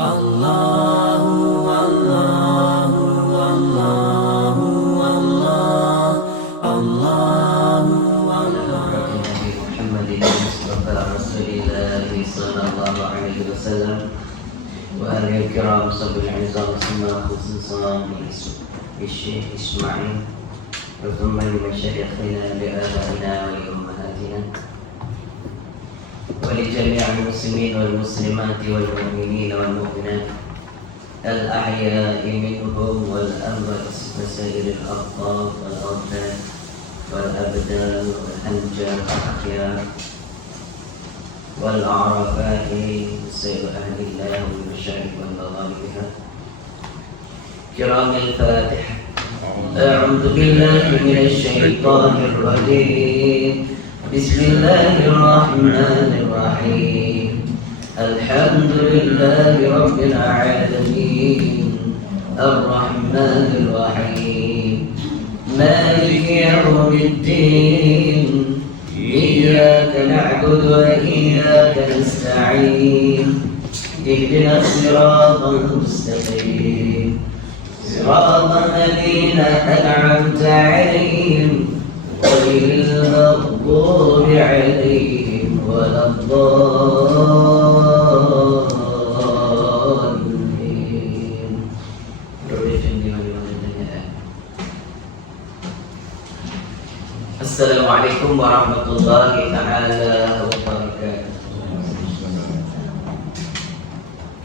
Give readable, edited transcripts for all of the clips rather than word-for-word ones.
Allahu Allahu Allahu Allah Allahu Allah Nabi Muhammad Mustafa Rasulillah sallallahu alaihi wasallam wa alihi kiram sahabat azam semua khususan Syekh Ismail wa thumma li masyayikhina bi abaina wa ummahatina ولجميع المسلمين والمسلمات والمؤمنين والمؤمنات الأحياء منهم والأموات وسائر الأطفال والأطفال والأبدان والأنجار والأخيار والأعرافات سير أهل الله والمشارق والمغاربها كرام الفاتحة أعوذ بالله من الشيطان الرجيم بسم الله الرحمن الرحيم الحمد لله رب العالمين الرحمن الرحيم مالك يوم الدين إياك نعبد وإياك نستعين اهدنا الصراط المستقيم صراط الذين أنعمت عليهم غير المغضوب عليهم ولا الضالين. Assalamualaikum warahmatullahi taala wabarakatuh.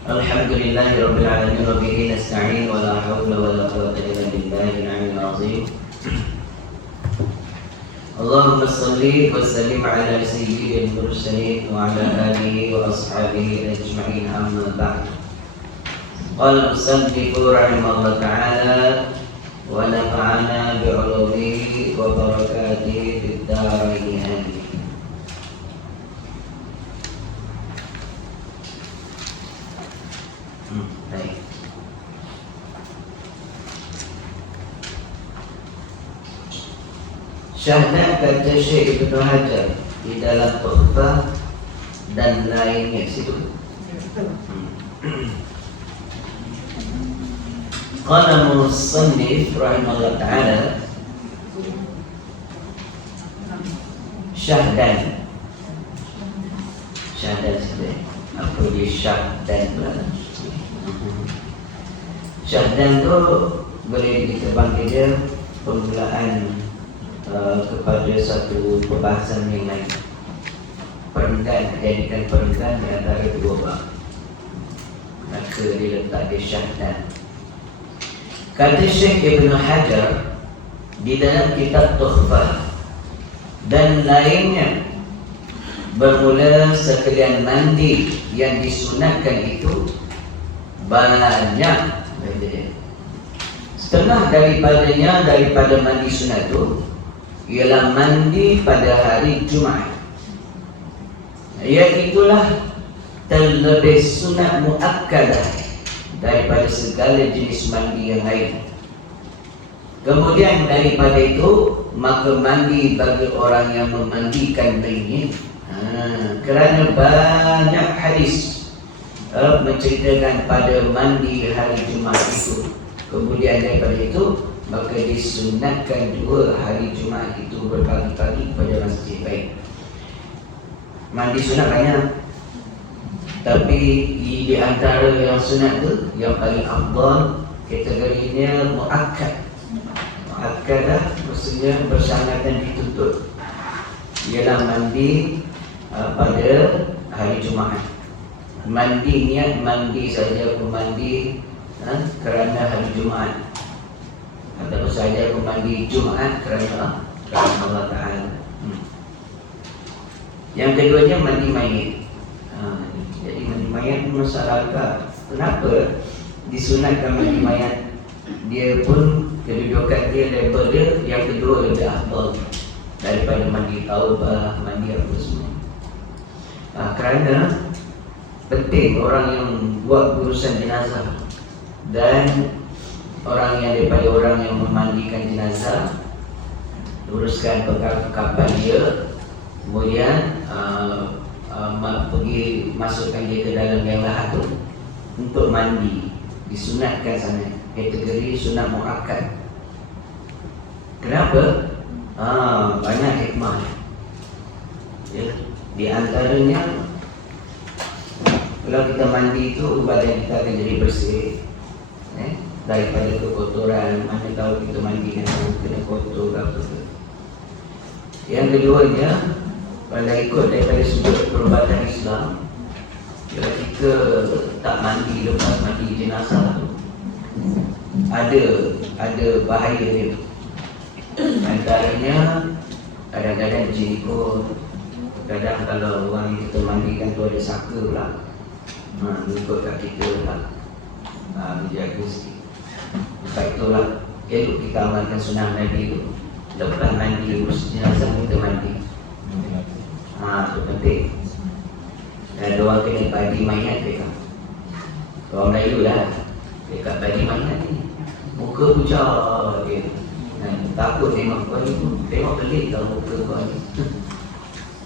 Alhamdulillahi rabbil alamin wa bihi nasta'in wa la hawla wa la quwwata illa billahil aliyyil azim. Allahumma salli wa sallim ala sayyidil mursalin wa ala alihi wa ashabihi ajma'in amma ba'd. Qala al-musannif rahimahullah ta'ala wa nafa'ana bi'ulumihi wa barakatihi fid dharain amin. Baik. Syahdan kata Syekh Ibn Hajar di dalam Tuhfah dan lainnya situ. Qala musannif rahimahullah ta'ala Syahdan saja. Apa dia Syahdan? Syahdan tu boleh kita panggil dia permulaan kepada satu perbahasan yang lain. Perenggan, jadikan perenggan di antara dua bab, maka diletak di Syahdan. Kata Syekh Ibn Hajar di dalam kitab Tuhfah dan lainnya, bermula sekalian mandi yang disunatkan itu banyak. Setengah daripada mandi sunat itu ialah mandi pada hari Jumaat. Iaitulah terlebih sunat muakkadah daripada segala jenis mandi yang lain. Kemudian daripada itu, maka mandi bagi orang yang memandikan mayit, kerana banyak hadis menceritakan pada mandi hari Jumaat itu. Kemudian daripada itu, maka disunatkan dua hari Jumaat itu berpagi-pagi pada masjid. Baik, mandi sunat banyak, tapi di antara yang sunat tu, yang paling afdal kategorinya muakkad. Muakkadah maksudnya bersangatkan dituntut, ialah mandi pada hari Jumaat. Mandi, niat mandi saja, mandi kerana hari Jumaat, atau saja mandi Jumaat kerana Allah Ta'ala. Yang keduanya mandi mayit. Jadi mandi mayat pun masalah agak. Kenapa disunatkan mandi mayat? Dia pun kedudukan dia, level dia yang kedua lebih afdal daripada mandi taubah, mandi apa semua. Kerana penting orang yang buat urusan jenazah dan orang yang daripada orang yang memandikan jenazah, uruskan perkara-perkara dia, kemudian pergi masukkan dia ke dalam yang lahat tu, untuk mandi disunatkan sana, kategori sunat muakkad. Kenapa? Banyak hikmah. Ya, di antaranya kalau kita mandi itu badan kita akan jadi bersih, daripada kekotoran. Mana tahu kita mandi kena kotor ke apa. Yang keduanya, kalau ikut daripada sudut perubatan Islam, kalau kita tak mandi lepas mandi jenazah tu, ada bahaya dia. Antaranya kadang-kadang jin ikut. Kadang kalau orang yang kita mandikan tu ada saka pula, ikut kat kita lah, menjaga sikit. Sebab itulah elok kita amalkan sunnah Nabi tu. Lepas mandi urus jenazah kita mandi. Itu penting. Dan orang kena bagi mayat dekat. Orang Melayu lah, dekat bagi mayat ni muka pucat dia. Takut tengok kau ni, tengok pelik tau muka kau ni.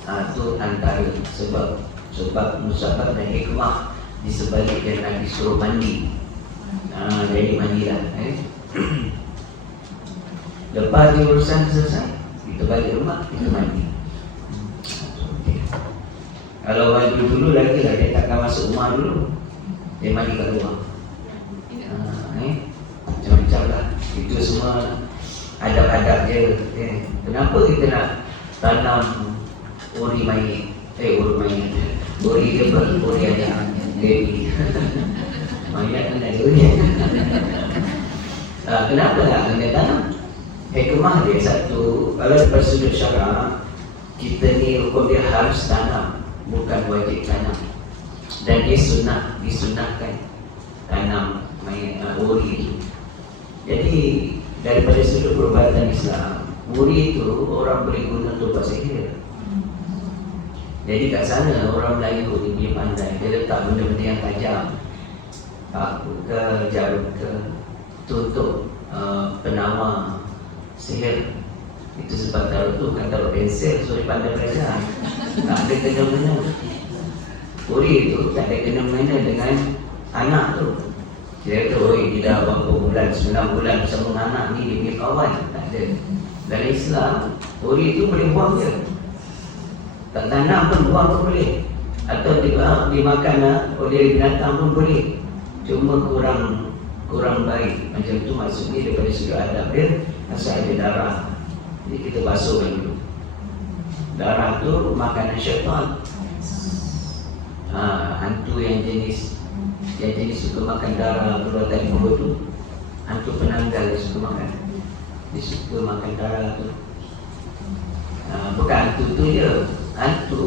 Itu antara sebab musabab dan hikmah di sebalik yang Nabi suruh mandi. Jadi mandilah. Lepas dia urusan selesai, kita balik rumah, kita mandi. Kalau orang dulu lagi lah, dia takkan masuk rumah dulu, dia mandi kat luar. Macam-macam lah. Itu semua adab-adab dia. Kenapa kita nak tanam uri mayit? Uri dia uri aja baby. Mayat kan ada uri. Kenapa nak kena tanam? Hikmah dia satu, kalau daripada sudut syarak, kita ni hukum dia harus tanam, bukan wajib tanam. Dan dia disunatkan tanam uri. Jadi daripada sudut perubatan Islam, uri itu orang boleh guna untuk buat sihir. Jadi kat sana orang Melayu dia punya pandai, dia letak benda-benda yang tajam, paku ke, jarum ke, untuk penawar sihir. Itu sebab taruh tu kan taruh pensel, so dia pandai belajar. Tak ada kena-mena. Uri tu tak ada kena-mena dengan anak tu. Dia kata, dia dah berapa bulan, 9 bulan bersama dengan anak ni, dia punya kawan. Tak ada. Dalam Islam, uri tu boleh buang je. Tak tanam pun buang pun boleh. Atau dimakan oleh binatang pun boleh. Cuma kurang baik. Macam tu maksudnya daripada sudut adab dia, asal ada darah. Jadi kita basuhkan dulu. Darah tu makanan syaitan. Hantu yang jenis suka makan darah perbuatan mulut tu, hantu penanggal dia suka makan. Dia suka makan darah tu. Bukan hantu tu je, hantu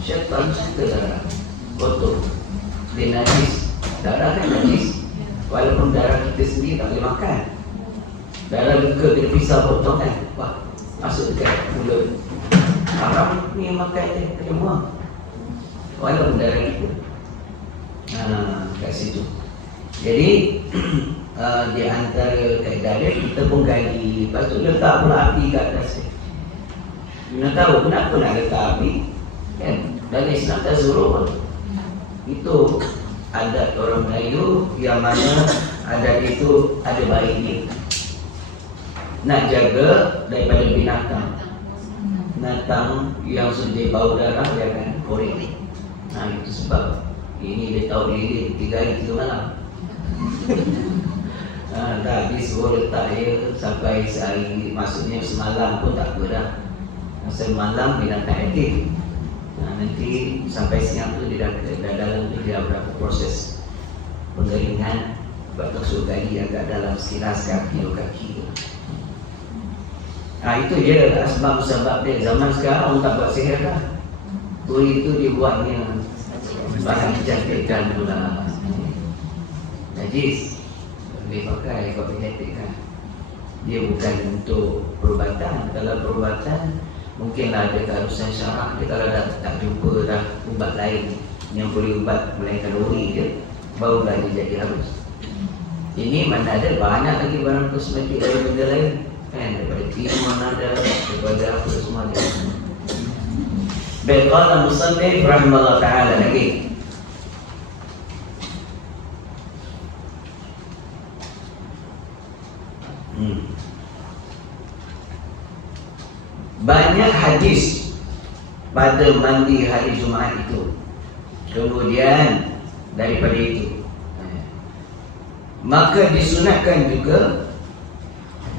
syaitan suka darah kotor. Dia najis. Darah kan najis. Walaupun darah kita sendiri tak boleh makan. Darah luka kita pisau potong kan, masuk dekat mulut. Haram ni yang makan dia, kena buang. Walaupun darah kita kat situ. Jadi di antara kaedah dia, kita pun gali. Lepas tu letak pula api kat atas dia. Kita tahu kenapa nak letak api kan? Dan Islam tak suruh pun. Itu adat orang Melayu, yang mana adat itu ada baiknya. Nak jaga daripada binatang yang sudah bau darah, dia akan korek. Itu sebab ini dia tahu diri 3 hari 3 malam. Dah habis suruh letak dia sampai sehari, maksudnya semalam pun tak apa dah. Semalam binatang aktif. Nanti sampai siang tu dia dah dalam tu dia berapa proses pengeringan. Sebab tu suruh gali agak dalam silas kaki atau kaki tu. Itu je sebab dia. Zaman sekarang orang tak buat sihir dah. Uri itu dibuatnya bahan kecantikan pula. Najis boleh pakai kosmetik kan. Dia bukan untuk perubatan. Kalau perubatan mungkinlah ada keharusan syarak. Dia kalau dah tak jumpa dah ubat lain yang boleh ubat melainkan uri dia, barulah dia jadi harus. Ini mana ada banyak lagi barang kosmetik dari benda lain kan, daripada timun ada, daripada apa semua ada. Baik, qala musannif rahimahullah ta'ala lagi. Banyak hadis pada mandi hari Jumaat itu. Kemudian daripada itu, maka disunatkan juga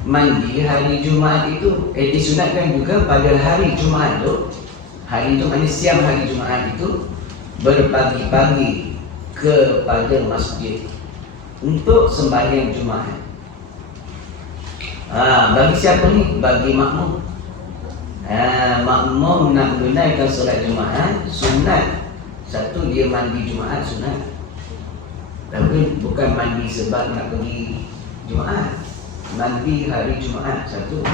mandi hari Jumaat itu. Disunatkan juga pada hari Jumaat itu. Hari itu maknanya siang hari Jumaat itu, berpagi-pagi kepada masjid untuk sembahyang Jumaat. Bagi siapa ni? Bagi makmum. Makmum nak menunaikan solat Jumaat, sunat. Satu, dia mandi Jumaat sunat. Tapi bukan mandi sebab nak pergi Jumaat, mandi hari Jumaat satu.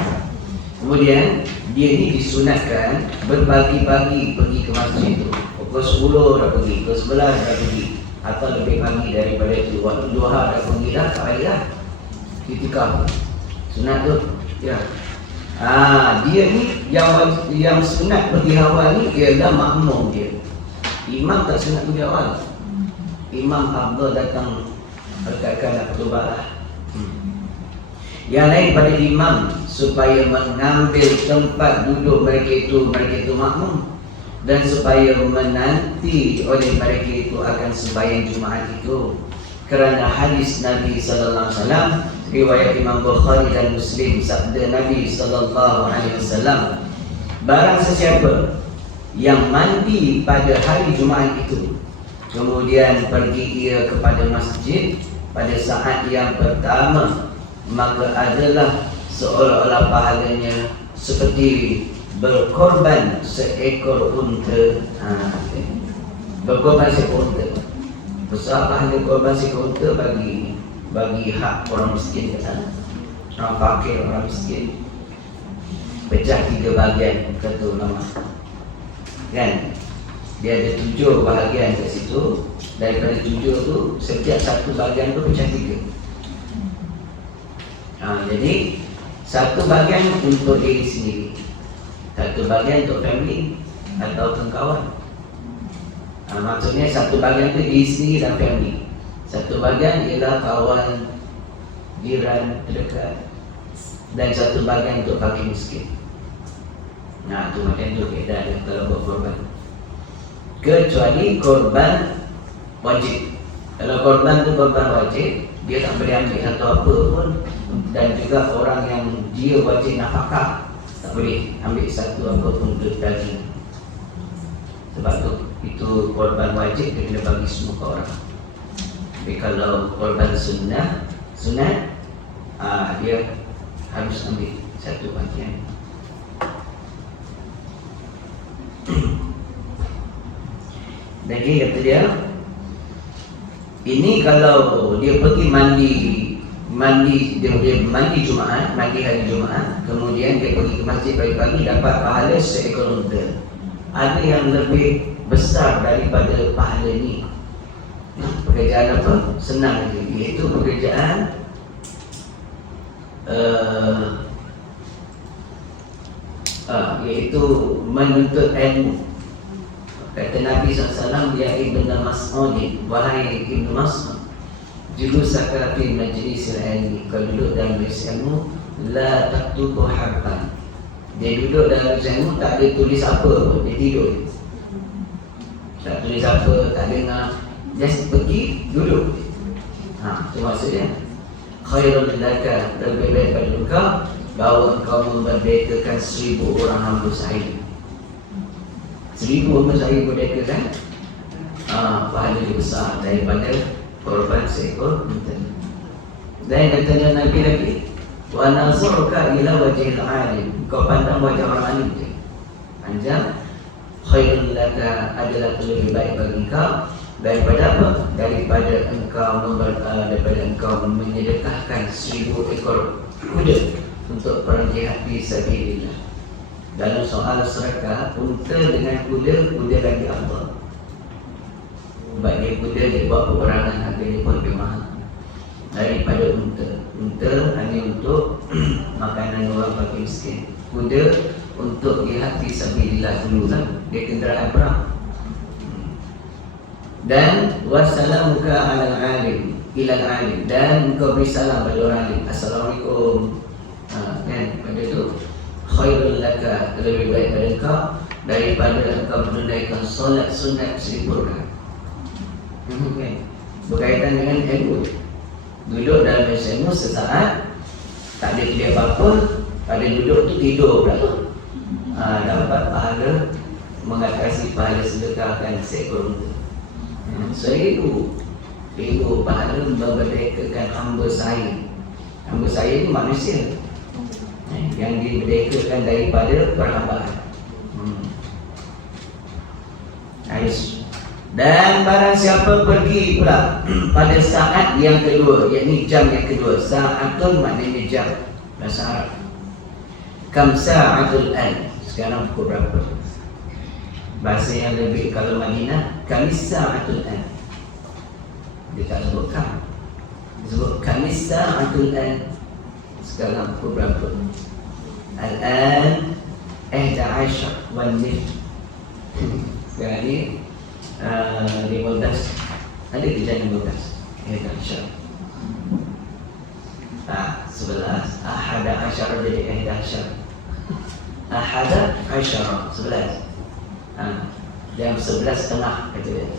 Kemudian dia ni disunatkan berpagi-pagi pergi ke masjid tu. Pukul 10 dah pergi, pukul 11 dah pergi, atau lebih pagi daripada itu. Waktu duha dah pergi dah, tak payah itikaf. Sunat tu, ya. Dia ni yang sunat pergi awal ni ialah makmum dia. Imam tak sunat pergi awal. Imam afdal datang berkatakan nak bertobat lah. Yang lain pada imam supaya mengambil tempat duduk mereka itu makmum, dan supaya menanti oleh mereka itu akan sembahyang Jumaat itu. Kerana hadis Nabi sallallahu alaihi wasallam, riwayat Imam Bukhari dan Muslim, sabda Nabi sallallahu alaihi wasallam, barang sesiapa yang mandi pada hari Jumaat itu, kemudian pergi ia kepada masjid pada saat yang pertama, maka adalah seolah-olah pahalanya seperti berkorban seekor unta. Berkorban seekor unta. Besar pahala korban seekor unta bagi hak orang miskin kata. Orang fakir, orang miskin. Pecah 3 bahagian kata ulama. Kan? Dia ada 7 bahagian kat situ. Daripada 7 tu, setiap satu bahagian tu pecah 3. Jadi satu bahagian untuk diri sendiri, satu bahagian untuk family atau kawan. Maksudnya satu bahagian itu diri sendiri dan family, satu bahagian ialah kawan, jiran terdekat, dan satu bahagian untuk fakir miskin. Tu macam tu keadaan yang kalau buat korban. Kecuali korban wajib. Kalau korban tu korban wajib, dia tak boleh ambil atau apa pun. Dan juga orang yang dia wajib nafkah, tak boleh ambil satu apa pun daging. Sebab tu itu korban wajib dia kena bagi semua ke orang. Tapi kalau korban sunat, dia harus ambil satu bahagian. Lagi kata dia, ini kalau dia pergi dia mandi Jumaat, mandi hari Jumaat, kemudian dia pergi ke masjid pagi-pagi, dapat pahala seekor unta. Ada yang lebih besar daripada pahala ni. Pekerjaan apa? Senang saja, iaitu pekerjaan iaitu menuntut ilmu. Kata Nabi SAW, ya Ibn Mas'ud, wahai Ibn Mas'ud, julusaka fi majlisil ilmi, kalau duduk dalam majlis ilmu, la taktubu harfan. Dia duduk dalam majlis ilmu, tak ada tulis apa pun, dia tidur. Tak tulis apa, tak dengar, just pergi, duduk. Itu maksudnya khairul laka, lebih baik pada engkau bahawa engkau memerdekakan 1000 orang hamba sahih. 1000 hamba sahih merdekakan, pahala dia besar daripada korban seekor unta. Dan katanya Nabi lagi, wa nazuruka ila wajhil alim, kau pandang wajah orang alim je, panjang. Khairul laka, adalah lebih baik bagi engkau daripada apa? Daripada engkau menyedekahkan 1000 ekor kuda untuk perang jihad fi sabilillah. Dalam soal sedekah, unta dengan kuda lagi afdal. Sebab dia kuda dia buat peperangan, harganya pun lebih mahal daripada unta. Unta hanya untuk makanan orang fakir miskin. Kuda untuk jihad fi sabilillah dulu lah, dia kenderaan perang. Dan wassalamuka ala alim, ilal alim, dan engkau beri salam pada orang alim. Assalamualaikum. Kan pada itu khairul laka, lebih baik pada engkau daripada engkau menunaikan solat sunat 1000 rakaat. Kan berkaitan dengan ilmu. Duduk dalam ilmu sesaat, tak ada tidak apa-apa, pada duduk tu tidur pula. Dapat pahala mengatasi pahala sedekahkan seekor unta. Seribu pahala memerdekakan hamba saya. Hamba saya ni manusia yang dimerdekakan daripada perhambaan. Dan barang siapa pergi pula pada saat yang kedua, yakni jam yang kedua. Sa'atun maknanya jam bahasa Arab. Kam sa'atul an, sekarang pukul berapa? Bahasa yang lebih kalau Madinah, kamis sa'atul an. Dia tak sebut kam, dia sebut kamis sa'atul an. Sekarang pukul berapa? Al-an 11 wan nif. Sekarang ni 15. Ada tidak 15? 11. 11. Ahada asyara jadi 11. Ahada asyara 11. Jam 11 tengah kata dia.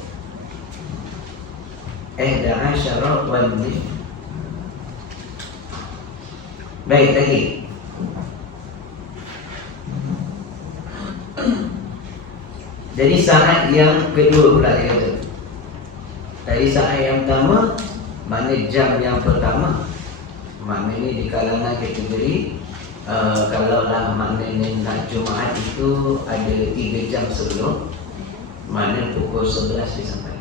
11 wan nif. Baik lagi. Jadi saat yang kedua pula dia kata. Dari saat yang pertama, maknanya jam yang pertama. Maknanya di kalangan kategori kalaulah maknanya nak Jumaat itu ada 3 jam sebelum, maknanya pukul 11 dia sampai.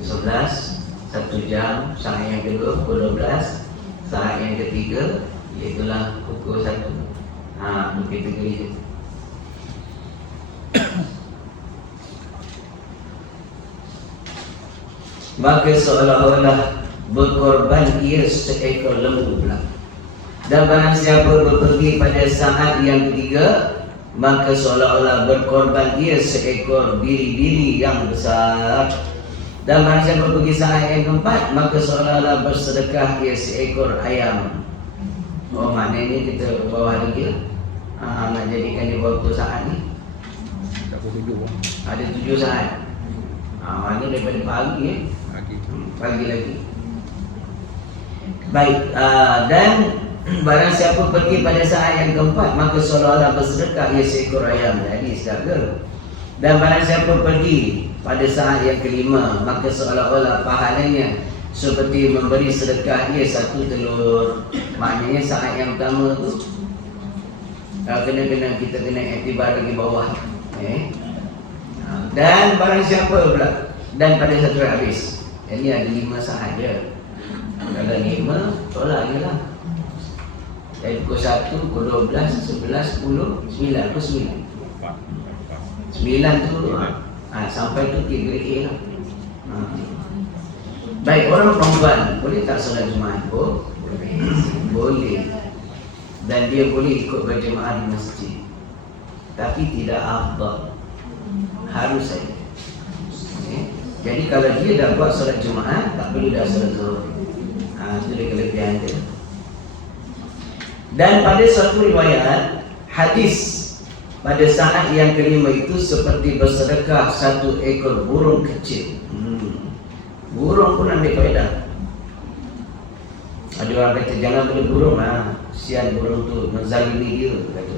Pukul 11, 1 jam. Saat yang kedua pukul 12. Saat yang ketiga iaitulah pukul 1. Itu kategori itu. Maka seolah-olah berkorban ia seekor lembu pula. Dan barang siapa berpergi pada saat yang ketiga, maka seolah-olah berkorban ia seekor biri-biri yang besar. Dan barang siapa pergi saat yang keempat, maka seolah-olah bersedekah ia seekor ayam. Oh, maknanya kita bawah lagi lah. Nak jadikan dia berapa saat ni? Ada 7 saat. Maknanya daripada pagi pagi lagi. Baik, dan barang siapa pergi pada saat yang keempat, maka seolah-olah bersedekah ia seekor ayam. Jadi sedekah. Dan barang siapa pergi pada saat yang kelima, maka seolah-olah pahalanya seperti memberi sedekah ia 1 telur. Maknanya saat yang pertama tu kita kena iktibar lagi bawah. Dan barang siapa pula, dan pada satu habis. Jadi ada 5 saat je. Kalau 5, tolak je lah. Dari pukul 1, pukul 12, 11, 10, 9. Pukul 9 tu sampai tu 3 lah. Baik, orang perempuan boleh tak solat Jumaat? Boleh. Dan dia boleh ikut berjemaah di masjid, tapi tidak afdal, harus saja. Jadi kalau dia dah buat solat Jumaat, tak perlu dah solat Zuhur. Itu dia kelebihan dia. Dan pada suatu riwayat hadis, pada saat yang kelima itu seperti bersedekah 1 ekor burung kecil. Burung pun ambil faedah. Ada orang kata jangan beli burung lah, sian burung tu menzalimi dia, kata.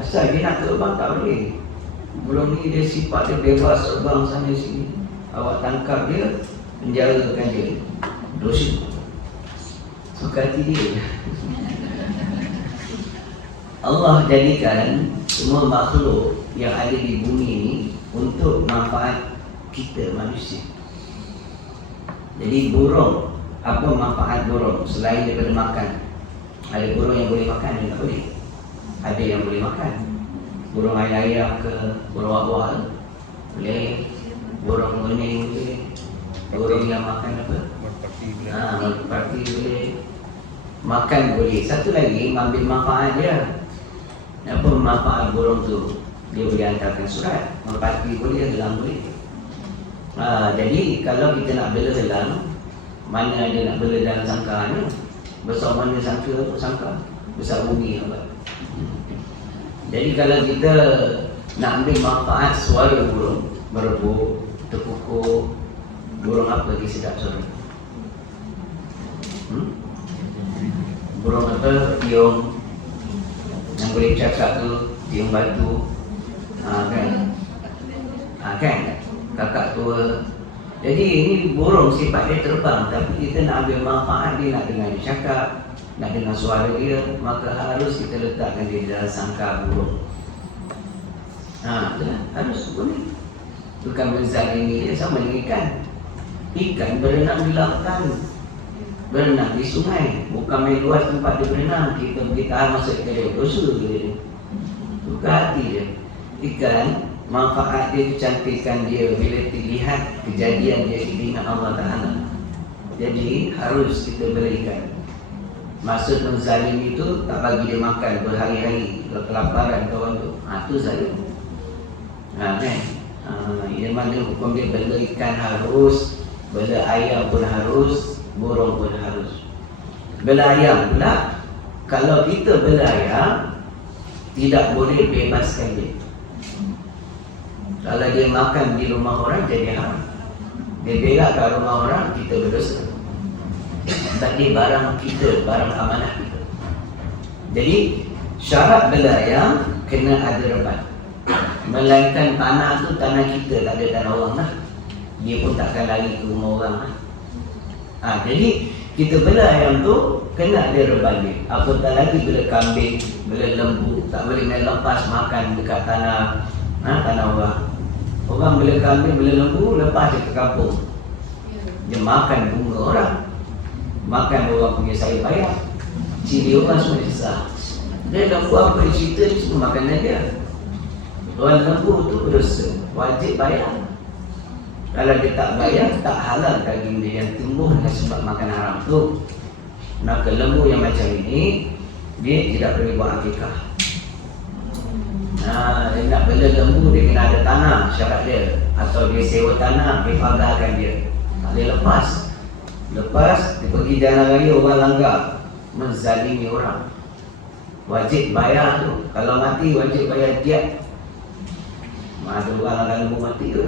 Asal dia nak terbang tak boleh. Burung ni dia sifat dia bebas terbang sana sini. Awak tangkap dia, penjarakan dia. Dosa. Suka hati dia. Allah jadikan semua makhluk yang ada di bumi ini untuk manfaat kita manusia. Jadi burung, apa manfaat burung selain daripada makan? Ada burung yang boleh makan dan tak boleh. Ada yang boleh makan. Burung ayam ke, burung wak-wak boleh. Burung kuning boleh. Burung yang makan apa? Merpati boleh. Makan boleh. Satu lagi, ambil manfaat dia. Apa manfaat burung tu? Dia boleh hantarkan surat. Merpati boleh, helang boleh. Jadi kalau kita nak bela helang, Mana dia nak bela dalam sangka ni? Besar mana sangka tu sangka? Besar bumi apa? Jadi kalau kita nak ambil manfaat suara burung merebut, terkukuh, burung apa dia sedap suara? Burung apa? Tiung. Yang boleh cakap tu tiung batu. Kan? Kan? Kakak tua. Jadi ini burung sifat dia terbang, tapi kita nak ambil manfaat dia, nak dengar dia cakap, nak dengar suara dia, maka harus kita letakkan dia dalam sangka burung. Itulah, harus boleh. Bukan menzalimi dia sama dengan ikan. Ikan berenang di lautan, berenang di sungai, bukan main luas tempat dia berenang. Kita pergi tahan masuk ke dia, dosa dia. Buka hati dia. Ikan, manfaat dia, kecantikan dia, bila dilihat kejadian dia diingat Allah Ta'ala. Jadi harus kita berikan. Maksud menzalimi itu tak bagi dia makan berhari-hari, kelaparan kawan tu. Itu zalim. Kan? Yang mana hukum dia bela ikan harus, bela ayam pun harus, burung pun harus. Bela ayam pula, kalau kita bela ayam, tidak boleh bebaskan dia. Kalau dia makan di rumah orang jadi haram. Dia berak ke rumah orang, kita berdosa. Sebab dia barang kita, barang amanah kita. Jadi syarat bela ayam kena ada rebat. Melainkan tanah tu tanah kita, tak ada tanah orang lah. Dia pun takkan lari ke rumah orang lah. Jadi kita bela ayam tu kena ada rebat dia. Apatah lagi bela kambing, bela lembu, tak boleh main lepas makan dekat tanah tanah orang. Orang bela kambing, bela lembu, lepas dia ke kampung. Dia makan bunga orang, makan orang punya sayur bayam, cili orang semua sesat. Dia lembu apa dia cerita ni semua makanan dia. Orang lembu tu berdosa, wajib bayar. Kalau dia tak bayar, tak halal daging dia yang tumbuh dengan sebab makan haram tu. Maka lembu yang macam ini, dia tidak boleh buat akikah. Dia nak bela lembu, dia kena ada tanah, syarat dia. Atau dia sewa tanah, dia pagarkan dia. Tak boleh lepas. Lepas, dia pergi jalan raya, orang langgar, menzalimi orang. Wajib bayar tu. Kalau mati, wajib bayar diat. Ada orang langgar lembu mati tu.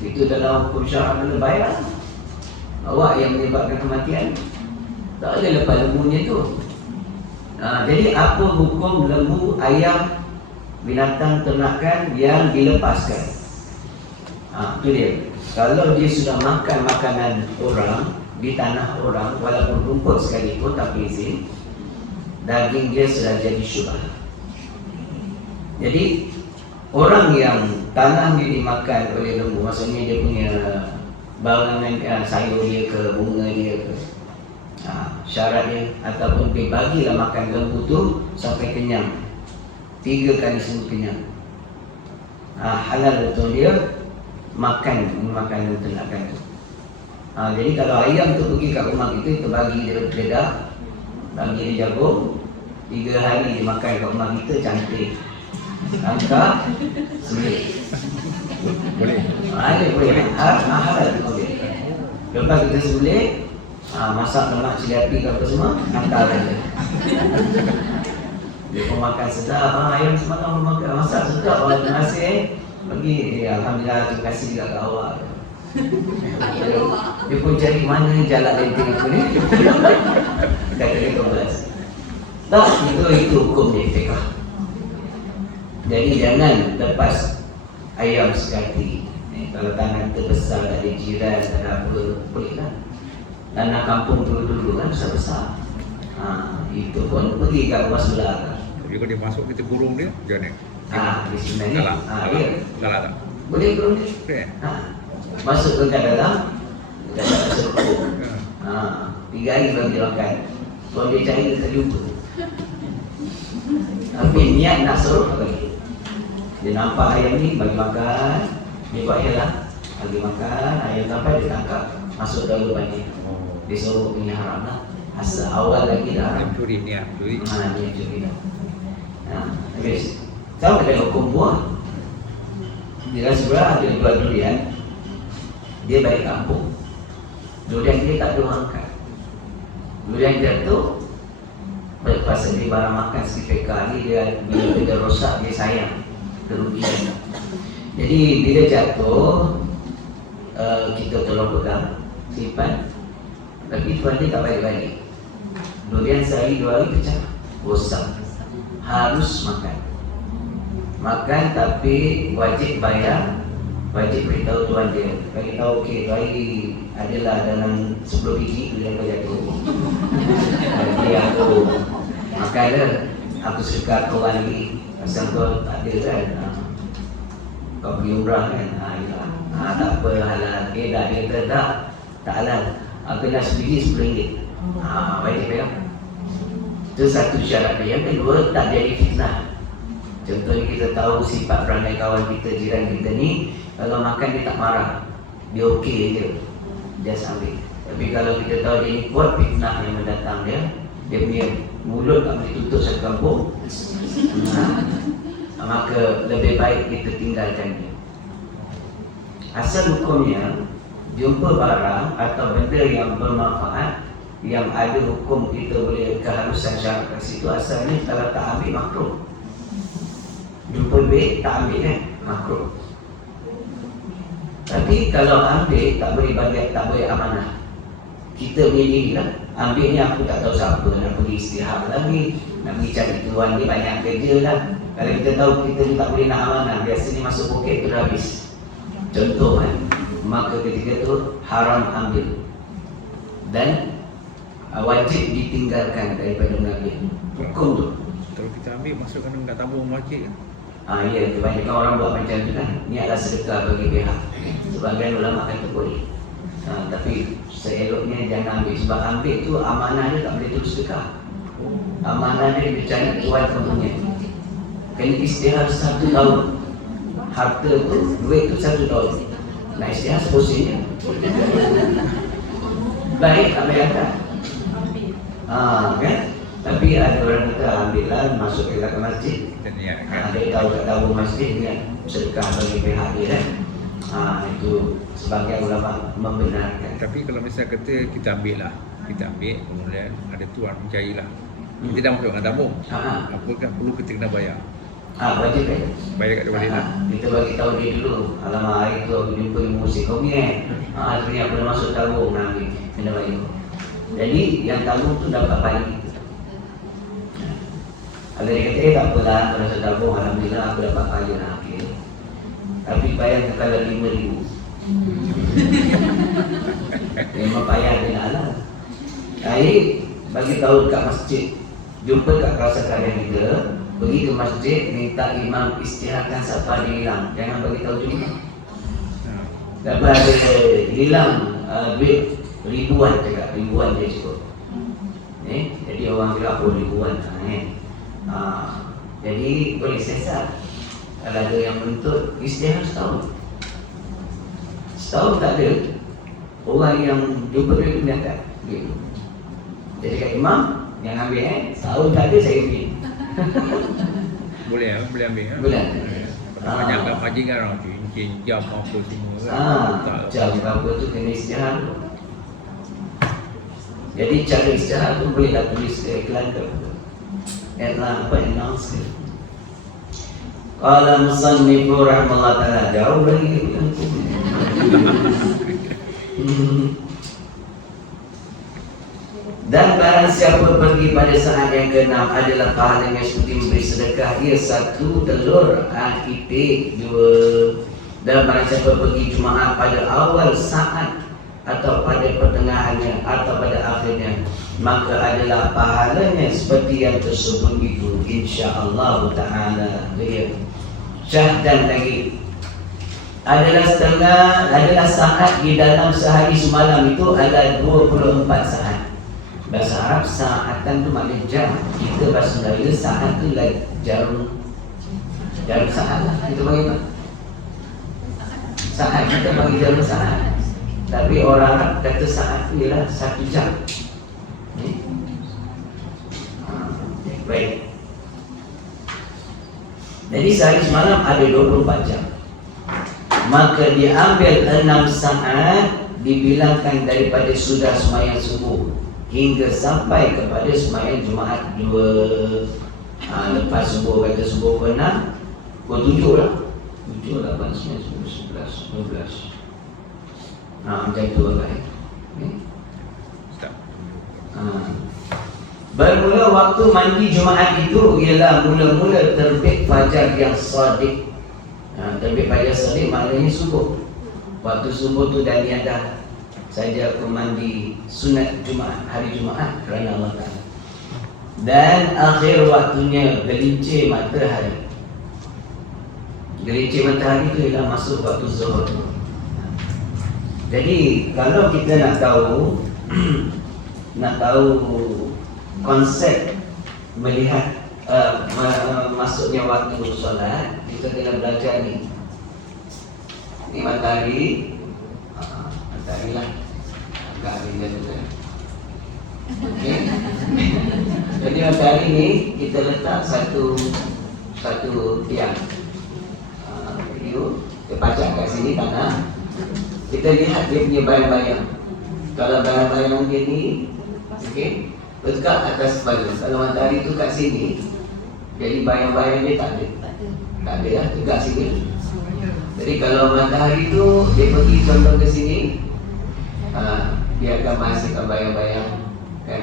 Itu dalam hukum syarak kena bayar. Awak yang menyebabkan kematian, tak boleh lepas lembunya tu. Jadi apa hukum lembu, ayam, binatang ternakan yang dilepaskan? Itu dia. Kalau dia sudah makan makanan orang di tanah orang, walaupun rumput sekalipun tanpa izin, daging dia sudah jadi syubhat. Jadi orang yang tanah dia dimakan oleh lembu, maksudnya dia punya barangan sayur dia ke, bunga dia ke, syarat dia, ataupun dia bagilah makan lembu tu sampai kenyang, 3 kali semua kenyang, halal betul dia makan makanan ternakan tu. Jadi kalau ayam tu pergi kat rumah kita bagi dia dedah, bagi dia jagung, 3 hari dia makan kat rumah kita, cantik, angkat, sembelih. Boleh. Ada boleh. Halal tu boleh. Lepas kita sembelih, masak lemak cili api ke apa semua, hantar dia. Dia pun makan sedap. Ayam semalam pun makan, masak sedap. Terima kasih. Bagi, alhamdulillah, terima kasih juga ke awak. Dia pun cari mana jalan lenting aku ni. Kata dia kembali. Tak, itu hukum dia fiqah. Jadi jangan lepas ayam sekali. Kalau tanah terbesar, tak ada jiran, tak ada apa, bolehlah. Tanah kampung dulu-dulu kan besar-besar. Itu pun pergi kat rumah sebelah kan. Jadi kalau dia masuk kita kurung dia, macam mana? Di sini ni. Galak tak? Boleh kurung dia. Okay. Masuk ke dalam, kita dapat serpuk. 3 hari bagi makan. Kalau dia cari, kita jumpa. Tapi niat nak serup apa lagi? Dia nampak ayam ni bagi makan, dia buat ialah bagi makan, ayam sampai dia tangkap, masuk dalam lubang dia. Dia suruh punya haram lah. Asal awal lagi dah haram. Curi niat, curi. Niat curi dah. Habis. Tahu ada hukum buah. Dia sebelah dia jual durian. Dia balik kampung. durian dia tak ada orang makan. Durian jatuh, pasal dia barang makan si PK ni, dia bila dia rosak dia sayang, kerugian. Jadi bila jatuh, kita tolong pegang, simpan, tapi tuan dia tak balik-balik. Durian sehari 2 hari pecah, rosak. Harus makan. Makan tapi wajib bayar, wajib beritahu tuan dia. Bagi tahu okey, hari adalah dalam 10 biji durian kau jatuh. Jadi aku makan dah, aku suka kau lagi. Pasal kau tak ada kan, kau pergi umrah kan, tak apa halal. Dah dia kata tak halal. Aku dah sebiji RM10. Wajib bayar. Itu satu syarat dia. Yang kedua, tak jadi fitnah. Contohnya kita tahu sifat perangai kawan kita, jiran kita ni, kalau makan dia tak marah, dia okey je, just ambil. Tapi kalau kita tahu dia ni kuat fitnah yang mendatang dia punya mulut tak boleh tutup satu kampung, maka lebih baik kita tinggalkan dia. Asal hukumnya, jumpa barang atau benda yang bermanfaat, yang ada hukum kita boleh keharusan syarat kat situ, asalnya kalau tak ambil makruh. Jumpa duit tak ambil kan, makruh. Tapi kalau ambil tak boleh bagi, tak boleh amanah. Kita punya diri lah, ambil ni aku tak tahu siapa, nak pergi istihad lagi, nak pergi cari tuan ni, banyak kerja lah. Kalau kita tahu kita ni tak boleh nak amanah, biasanya masuk poket tu dah habis. Contoh kan, maka ketika tu haram ambil dan wajib ditinggalkan daripada mengambil. Hukum tu. Kalau kita ambil, masukkan dekat tabung masjid kan? Ya, kebanyakan orang buat macam tu kan. Ni adalah sedekah bagi pihak. Sebagian ulama kata boleh. Tapi seeloknya jangan ambil. Sebab ambil tu amanah dia tak boleh terus sedekah. Amanah dia dicari tuan temannya. Kena istihad 1 tahun. Harta tu, duit tu 1 tahun. Nak istihad seposingnya. Baik, ambil atas. Kan? Tapi ada orang kata ambillah, masuk ke dalam masjid. Dia tahu kat tabung masjid dia sedekah bagi pihak dia kan. Itu sebagai ulama membenarkan. Tapi kalau misalnya kata kita ambil lah, kita ambil, kemudian ada tuan mencarilah, kita dah masuk dengan tabung, apakah perlu kita kena bayar? Wajib bayar. Bayar kat dia balik lah. Kita bagi tahu dia dulu. Alamak, hari tu aku jumpa ilmu musik kau ni sebenarnya aku dah masuk tabung, nak ambil, kena bayar. Jadi yang tabung tu dapat balik. Kalau dia kata, tak apalah, aku rasa tabung, alhamdulillah aku dapat kaya lah. Okay. Tapi bayar kalau 5,000. Memang payah dia nak lah. Baik, bagi tahu kat masjid, jumpa kat kawasan keadaan kita, pergi ke masjid, minta imam istihadkan siapa dia hilang. Jangan bagi tahu juga. Dapat ada hilang duit ribuan, cakap ribuan dia cukup. Jadi orang kira ribuan. Jadi boleh siasat. Kalau ada yang menuntut istihad setahun tak ada, orang yang jumpa duit tu diangkat gitu. Jadi kat imam yang ambil setahun tak ada, saya pergi. Boleh ambil kan? Boleh. Banyak kat pagi kan orang cincin jam apa semua kan. Jam apa tu kena istihad. Jadi cara istihad tu boleh tak tulis iklan tu. Announce. Qala musannifu rahimahullah ta'ala, jauh lagi dan barang siapa pergi pada saat yang ke-6 adalah pahalanya seperti memberi sedekah ia 1 telur itik 2. Dan barang siapa pergi Jumaat pada awal saat atau pada pertengahannya atau pada akhirnya, maka adalah pahalanya seperti yang tersebut itu, insya-Allah taala. Syahdan lagi adalah saat di dalam sehari semalam itu ada 24 saat. Bahasa Arab saatan tu maknanya jam. Kita bahasa Melayu saat tu jarum saat lah. Kita bagaimana? Saat kita bagi jarum saat. Tapi orang Arab kata saat tu ialah 1 jam. Baik. Jadi sehari semalam ada 24 jam. Maka diambil 6 saat dibilangkan daripada sudah sembahyang subuh hingga sampai kepada sembahyang Jumaat 2. Lepas subuh kata subuh ke 6, pukul 7 lah. 7, 8, 9, 10, 11, 12. Macam tu lah. Bermula waktu mandi Jumaat itu ialah mula-mula terbit fajar yang sadiq. Terbit fajar sadiq maknanya subuh. Waktu subuh tu dah niadah saja aku mandi sunat Jumaat, hari Jumaat kerana Allah Ta'ala. Dan akhir waktunya gelincir matahari. Gelincir matahari itu ialah masuk waktu zuhur. Jadi kalau kita nak tahu nak tahu konsep melihat masuknya waktu solat, kita kena belajar ni. Ni matahari, matahari lah, agak ringan juga. Okay. Jadi matahari ni kita letak satu tiang. Kita pacak kat sini tanah. Kita lihat dia punya bayang-bayang. Kalau bayang-bayang dia ni, okey, tegak atas kepala. Kalau matahari tu kat sini, jadi bayang-bayang dia tak ada. Tak ada lah, tegak sini. Jadi kalau matahari tu dia pergi condong ke sini, dia akan menghasilkan bayang-bayang, kan?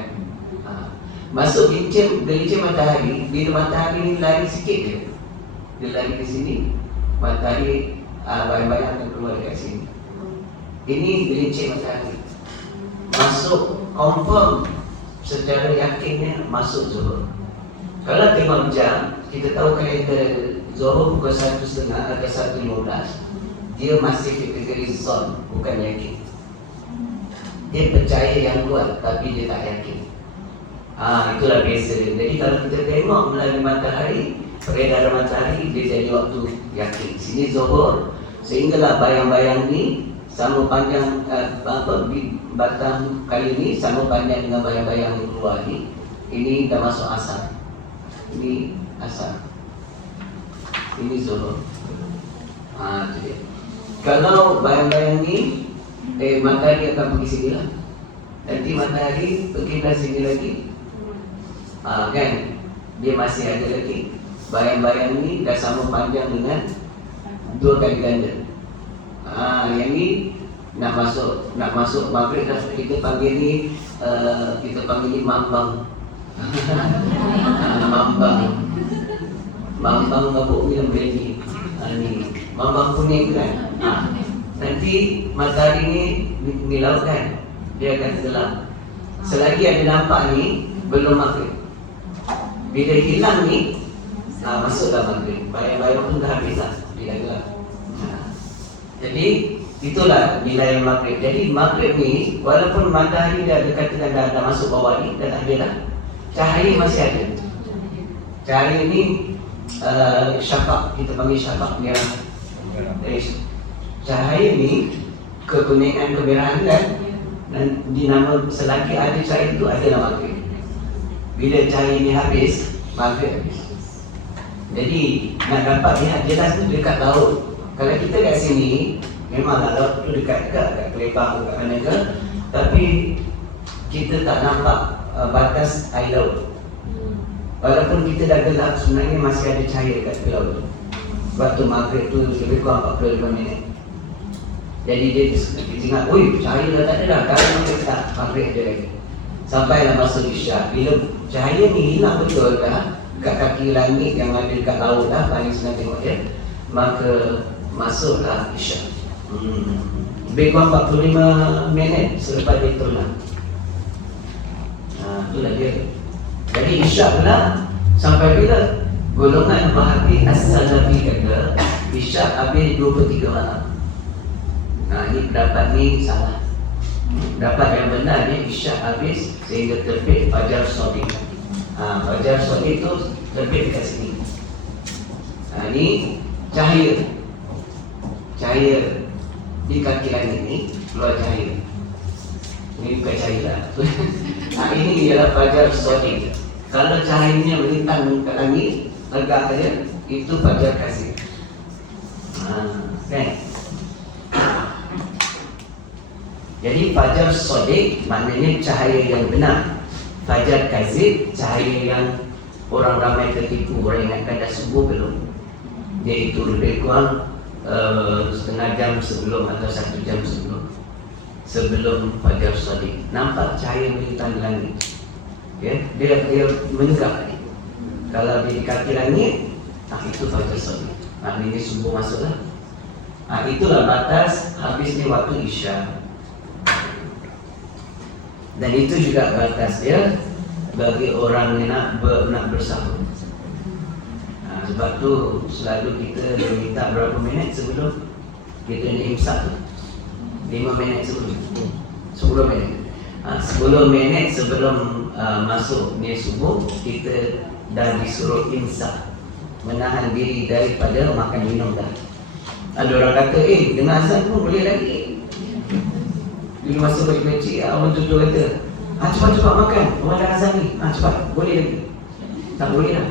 Masuk gelincir matahari, bila matahari ni lari sikit dia lari ke sini, matahari bayang-bayang akan keluar dekat sini. Ini gelincir matahari. Masuk confirm secara yakinnya masuk zuhur. Kalau tengok jam, kita tahu kalender zuhur pukul 1.30 atau 1.15, dia masih kategori zon, bukan yakin. Dia percaya yang kuat tapi dia tak yakin. Itulah biasa. Jadi kalau kita tengok melalui matahari, peredaran matahari, dia jadi waktu yakin. Sini zuhur, sehinggalah bayang-bayang ni sama panjang batang kali ni sama panjang dengan bayang-bayang yang keluar ni. Ini dah masuk asar. Ini asar. Ini zuhur. Jadi kalau bayang-bayang ni matahari akan pergi sini lah. Nanti matahari pergi dari sini lagi. Kan? Dia masih ada lagi. Bayang-bayang ni dah sama panjang dengan 2 kali ganda. Yang ni nak masuk maghrib dah. Kita panggil ni mambang. Mambang mabuk minum brandy. Ni mambang kuning kan. Nanti matahari ni laut kan, dia akan gelap. Selagi ada nampak ni belum maghrib. Bila hilang ni masuklah maghrib. Bayang-bayang pun dah habis lah, dia dah gelap. Jadi itulah nilai maghrib. Jadi maghrib ni walaupun matahari dah dekatkan dah masuk bawah ni, dah tak ada dah, cahaya masih ada. Cahaya ni syafaq, kita panggil syafaq merah. Cahaya ni kekuningan kemerahan kan, dan dinama selagi ada cahaya itu adalah maghrib. Bila cahaya ni habis, maghrib habis. Jadi nak dapat lihat jelas tu dekat laut. Kalau kita kat sini, memanglah laut tu dekat kat Kelebang, kat mana ke, tapi kita tak nampak batas air laut. Walaupun kita dah gelap, sebenarnya masih ada cahaya kat laut. Waktu maghrib tu lebih kurang 45 minit. Jadi dia ingat, oi, cahaya dah tak ada dah. Kalau maghrib tak, maghrib ada lagi. Sampailah masa isyak. Bila cahaya ni hilang betul dah kat kaki langit yang ada dekat laut dah, paling senang tengok dia, maka masuklah isyak. Lebih kurang 45 minit selepas dia tolak. Itulah dia. Jadi isyak pula sampai bila? Golongan Mahathir As-Salafi kata isyak habis 2/3 malam. Ini pendapat ni salah. Pendapat yang benar ni isyak habis sehingga terbit fajar shadiq. Fajar shadiq tu terbit dekat sini. Ini cahaya di kaki langit ni keluar cahaya. Ini bukan cahaya lah. Ini ialah fajar shadiq. Kalau cahayanya melintang ke langit, tegak saja, itu fajar kasih. Kan? Jadi fajar sodik maknanya cahaya yang benar. Fajar kazib cahaya yang orang ramai tertipu. Orang ingatkan dah subuh belum. Iaitu lebih kurang setengah jam sebelum atau 1 jam sebelum fajar sodik. Nampak cahaya melintang di langit. Okay? Dia menegak. Kalau dia di kaki langit, itu fajar sodik. Maknanya subuh masuklah. Itulah batas habisnya waktu Isya. Dan itu juga batas dia bagi orang yang nak bersahur. Sebab tu selalu kita minta berapa minit sebelum kita nak imsak tu? 5 minit sebelum 10 minit. 10 minit sebelum masuknya subuh, kita dah disuruh imsak, menahan diri daripada makan minum dah. Ada orang kata, dengan azan pun boleh lagi. Dulu masa kecil, orang tu kata, cepat-cepat makan, orang dah azan ni, cepat, boleh lagi. Tak boleh lah.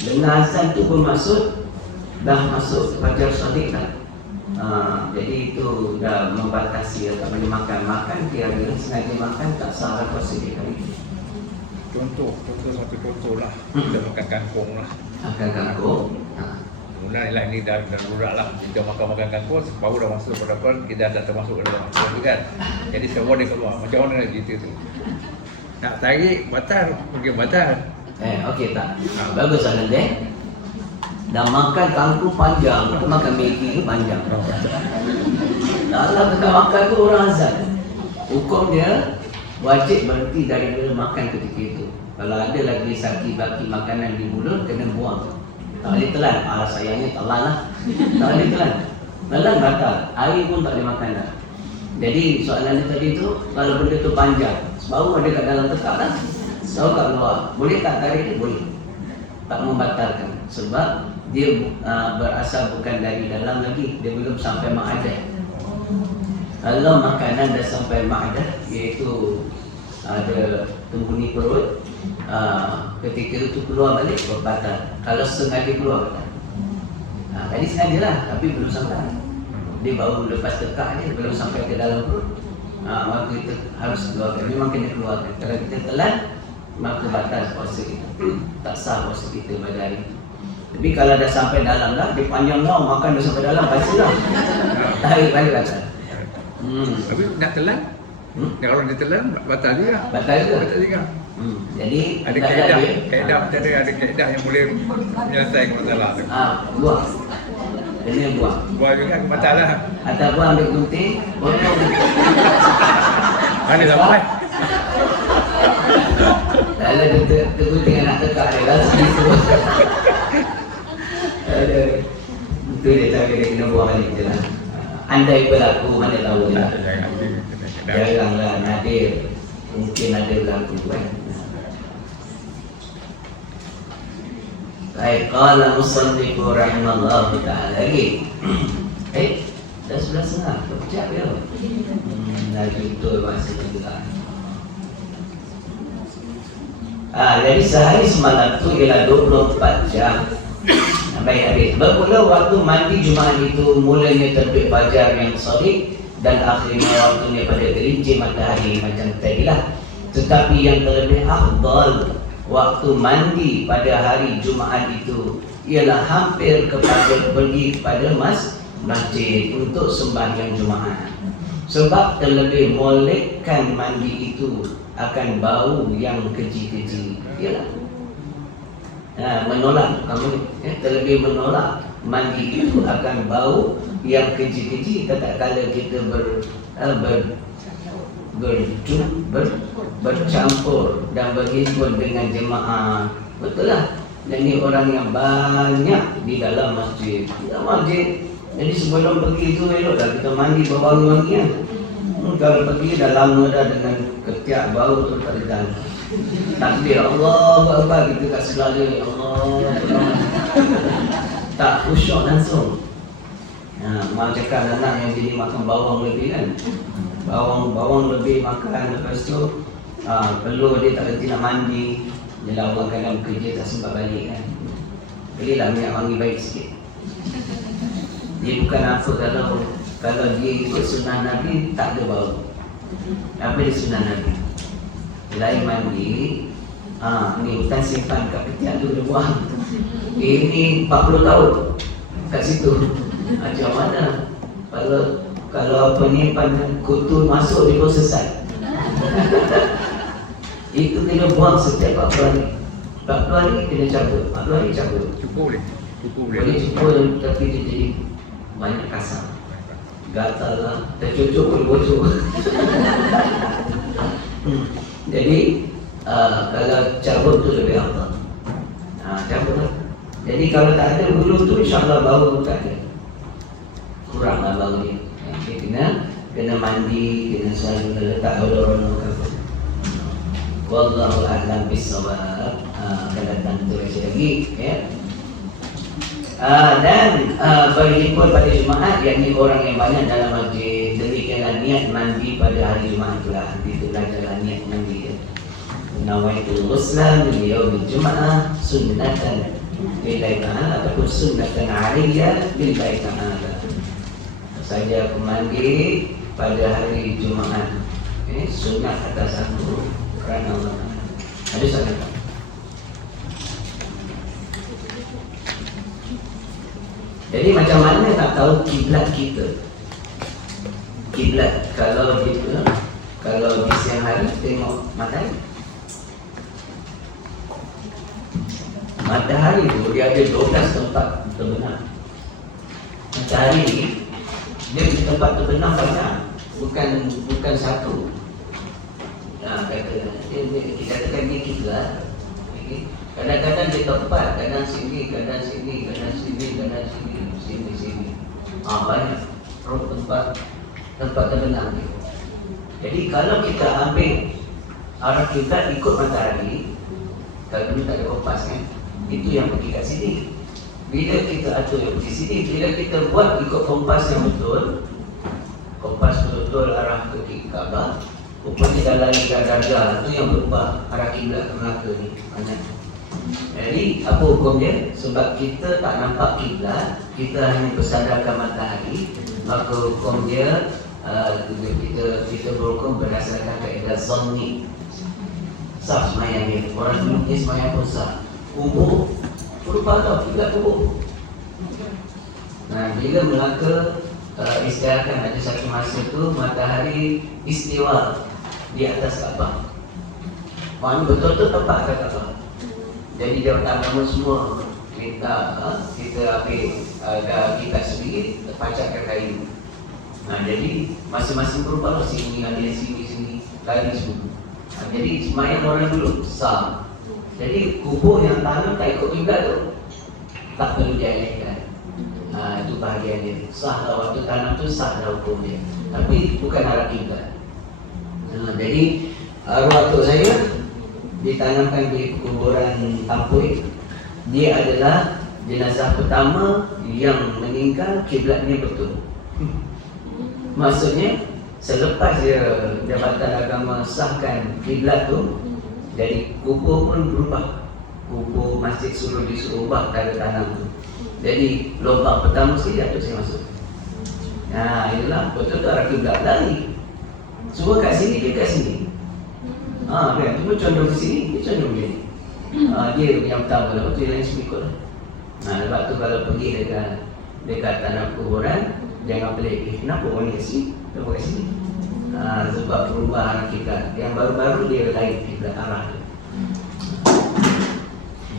Dengan azan tu pun dah masuk fajar sodik dah. Jadi itu dah membatasi, tak boleh makan kira-kira sengaja makan tak sah puasa dia kali ini. Contoh satu contoh lah, kita makan kangkung lah. Makan kangkung. Mulailah ini dah urat lah. Kita makan kangkung, baru dah masuk pada pun kita dah termasuk ke dalam tu kan. Jadi semua dia keluar. Macam mana nak cerita tu? Nak tarik batal, mungkin batal. Okey tak. Bagus lah nanti. Dah makan kangkung panjang, makan Maggi tu panjang. Dalam tengah makan tu orang azan. Hukum dia wajib berhenti daripada makan ketika itu. Kalau ada lagi saki-baki makanan di mulut, kena buang. Tak boleh telan. Sayangnya telan lah. Tak boleh telan. Telan batal. Air pun tak boleh makan dah. Jadi soalan dia tadi tu, kalau benda tu panjang, baru ada kat dalam tekak lah. Tahu kat luar. Boleh tak tarik dia? Boleh. Tak membatalkan. Sebab dia berasal bukan dari dalam lagi. Dia belum sampai ma'adah. Kalau makanan dah sampai ma'adah, iaitu ada penghuni perut, ketika itu keluar balik, berbatal. Kalau sengaja keluar, batal. Tadi sengaja lah, tapi belum sampai. Dia baru lepas tekak dia, belum sampai ke dalam perut. Maka kita harus keluarkan. Memang kena keluarkan. Kalau kita telan, maka batal puasa kita. Tak sah puasa kita pada hari itu. Tapi kalau dah sampai dalam dah, dia panjang tau, makan dah sampai dalam, baca lah. Tarik balik batal. Tapi nak telan? Kalau dia telan, batal juga. Batal juga. Jadi ada kaedah macam mana, ada kaedah yang boleh menyelesaikan masalah tu. Buang. Kena buang. Buang juga batal lah. Ataupun ambil gunting, potong. Mana sampai? Kalau dia tergunting anak tekak dia lah, sedih semua. Itu dia cakap dia kena buang balik je lah. Andai berlaku, mana tahu lah. Jaranglah nadir. Mungkin ada berlaku kan. Baik, qala musannifu rahimallahu ta'ala lagi. Dah 11.30, kejap ya. Lagi betul masa juga. Jadi sehari semalam tu ialah 24 jam. Baik habis. Bermula waktu mandi Jumaat itu mulanya terbit fajar yang sodik dan akhirnya waktunya pada gelincir matahari macam tadilah. Tetapi yang terlebih afdal waktu mandi pada hari Jumaat itu ialah hampir kepada pergi pada masjid untuk sembahyang Jumaat. Sebab terlebih molekkan mandi itu akan bau yang keji-keji. Ialah menolak kamu terlebih menolak mandi itu akan bau yang keji-keji tatkala kita bercampur dan berhimpun dengan jemaah. Betul lah. Dan ini orang yang banyak di dalam masjid. Jadi sebelum pergi itu eloklah kita mandi berwangi-wangian. Kalau pergi dah lama dah dengan ketiak bau tu tak ada. Takbir Allahu Akbar, kita kat sebelah Allah. Tak khusyuk langsung. Mak cakap anak yang jadi makan bawang lebih kan. Bawang lebih makan, lepas tu perlu dia tak reti nak mandi. Dia lawang dalam kerja tak sempat balik kan. Belilah minyak wangi baik sikit. Dia bukan apa kalau kalau dia ikut sunnah Nabi tak ada bau. Apa dia sunnah Nabi? Lain mandi, ni hutan simpan kat ketiak tu dia buang. Ini 40 tahun kat situ. Macam mana? Kalau apa ni pandang kutu masuk dia pun sesat. Itu kena buang setiap 40 hari. 40 hari kena cabut, 40 hari cabut. Cukup boleh. Boleh cukup tapi dia jadi banyak kasar. Gatal lah, tercucuk pun bocor. Jadi kalau cabut tu lebih afdal. Cabut lah. Jadi kalau tak ada bulu tu insyaAllah bau pun tak ada. Kurang lah bau dia. Kena mandi, kena selalu letak odor-odor apa. Wallahu a'lam bissawab. Akan datang tu lagi ya. Dan berhimpun pada Jumaat, yakni orang yang banyak dalam masjid, demikianlah niat mandi pada hari Jumaat itulah. Itulah jalan niat mandi ya. Nawaitul ghusla min yaumil Jum'ah sunnatan lillahi ta'ala ataupun sunnatan 'aliyah lillahi ta'ala. Saja aku mandi pada hari Jumaat. Ini sunnah atas aku kerana Allah. Ada sangat. Jadi macam mana nak tahu kiblat kita? Kiblat kalau kita kalau di siang hari tengok matahari. Matahari tu dia ada 12 tempat terbenam. Matahari ni dia di tempat terbenam banyak, bukan satu. Kata kita katakan ni kiblat. Kadang-kadang dia tempat, kadang sini, kadang sini, kadang sini, kadang sini, sini. Banyak tempat terbenam ni. Jadi kalau kita ambil arah kiblat ikut matahari, kalau dulu tak ada kompas kan, itu yang pergi kat sini. Bila kita atur yang pergi sini, bila kita buat ikut kompas yang betul, kompas betul arah ke Kaabah, rupanya dalam lidah dada tu yang berubah arah kiblat ke Melaka ni banyak. Jadi apa hukum dia? Sebab kita tak nampak kiblat, kita hanya bersandarkan matahari, maka hukum dia kita berhukum berdasarkan kaedah zanni. Sah semayang ni, orang dulu ni semayang pun sah. Kubur, berubah tau, kiblat kubur. Bila Melaka istilahkan ada satu masa tu matahari istiwa di atas Kaabah. Maknanya betul-betul tempat kat Kaabah. Jadi dia tak nama semua kita ambil kitab sendiri terpacatkan kain. Jadi masing-masing berubah sini ada sini lari semua. Jadi semayang orang dulu sah. Jadi kubur yang tanam tak ikut kiblat tu tak perlu dialihkan. Itu bahagian dia. Sah lah waktu tanam tu, sah lah hukum dia. Tapi bukan arah kiblat. Jadi arwah atuk saya ditanamkan di kuburan Tampui. Dia adalah jenazah pertama yang meninggal kiblatnya betul. Maksudnya selepas dia Jabatan Agama sahkan kiblat tu, jadi kubur pun berubah. Kubur masjid disuruh ubah tanda tanam tu. Jadi lubang pertama sekali atuk saya masuk. Itulah betul-betul arah kiblat lari. Semua kat sini, dia kat sini. Kan, cuma condong ke sini, dia condong ke sini. Dia yang pertama, lepas tu yang lain semua ikut lah. Lepas tu kalau pergi dekat tanah kuburan, jangan pelik, kenapa orang ni kat sini, kenapa kat sini? Sebab perubahan kiblat. Yang baru-baru dia lain kiblat arah dia.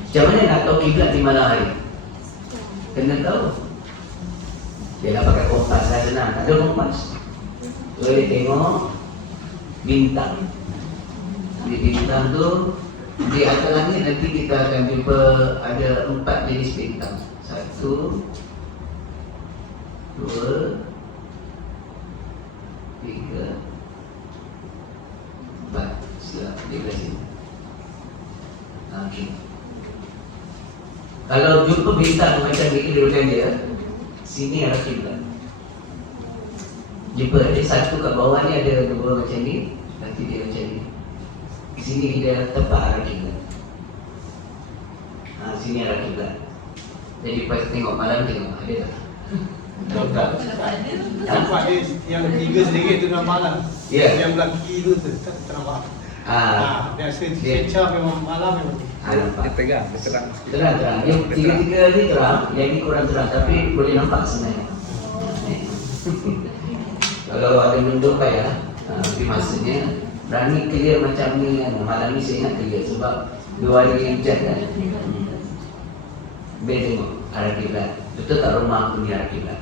Macam mana nak tahu kiblat di malam hari? Kena tahu. Dia nak pakai kompas lah senang, tak ada kompas. Boleh tengok bintang. Di bintang tu, di atas langit nanti kita akan jumpa ada 4 jenis bintang. 1, 2, 3, 4. Silap, di belah sini. Okey. Kalau jumpa bintang macam ni, dia macam dia, sini arah kiblat. Jumpa ada satu kat bawah ni, ada 2 macam ni, nanti dia macam ni. Di sini dia tepat arah kiblat. Sini arah kiblat. Jadi pas tengok malam tengok ada tak? Tak. Nampak dia yang tiga sedikit tu nampak lah. Ya. Yang belaki tu tak nampak. Biasa secah memang malam memang. Dia tegang, dia terang sikit. Terang. Yang tiga-tiga ni terang, yang ni kurang terang tapi boleh nampak sebenarnya. Kalau ada mendung payah, tapi maksudnya berani clear macam ni kan. Malam ni saya ingat clear sebab 2 hari hujan kan. Ben tengok arah kiblat. Betul tak rumah aku ni arah kiblat?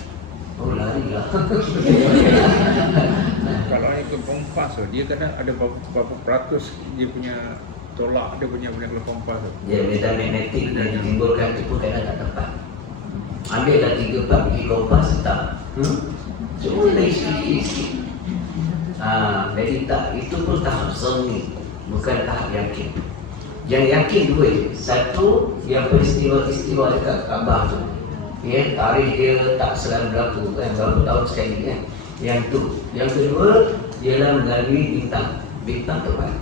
Oh lari lah. Kalau ikut kompas tu, dia kadang ada berapa peratus dia punya tolak, dia punya kompas tu. Ya, medan magnetik dan ditimbulkan itu pun kadang tak tepat. Ambil dah 3 part pergi kompas tak. Cuma lagi sikit-sikit. Jadi tak, itu pun tahap seni, bukan tahap yakin. Yang yakin dua je. Satu, yang peristiwa-peristiwa dekat Kaabah tu. Ya, tarikh dia tak selalu berlaku kan, berapa tahun sekali kan. Yang tu. Yang kedua, ialah melalui bintang. Bintang tepat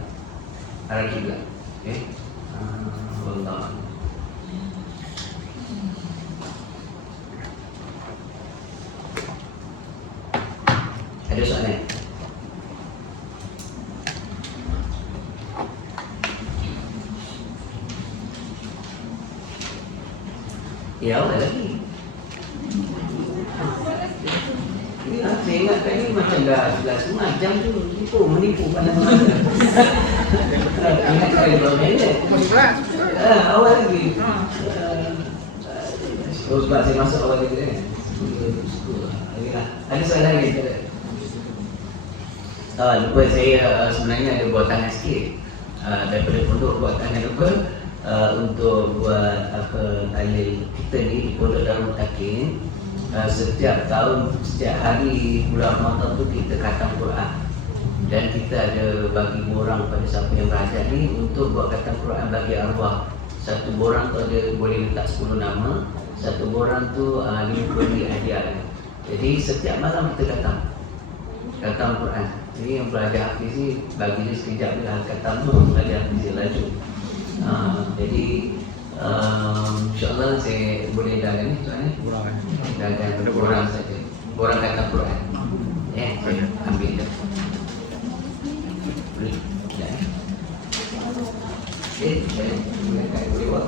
arah kiblat. Okay. Allah. Ada soalan? Ya, ada lagi. Saya ingat tadi macam dah 11 jam tu menipu pandangan. Ingat kali berapa minit? Awal lagi. Sebab saya masuk awal lagi kan. Ada soalan lagi tak? Lupa saya sebenarnya ada buat tangan sikit daripada pondok buat tangan lupa untuk buat tahlil kita ni di Pondok Darul Takin. Setiap tahun, setiap hari bulan Ramadan tu kita khatam Quran. Dan kita ada bagi borang pada siapa yang berhajat ni untuk buat khatam Quran bagi arwah. Satu borang tu ada boleh letak 10 nama, satu borang tu 50 hadiah. Jadi setiap malam kita khatam Quran. Jadi yang belajar hafiz ni bagi dia sekejap je lah khatam tu, belajar hafiz dia laju. Jadi InsyaAllah saya boleh dah ni soalnya dah borang saja. Borang khatam Quran. Saya ambil dah. Boleh? Dah. Boleh buat.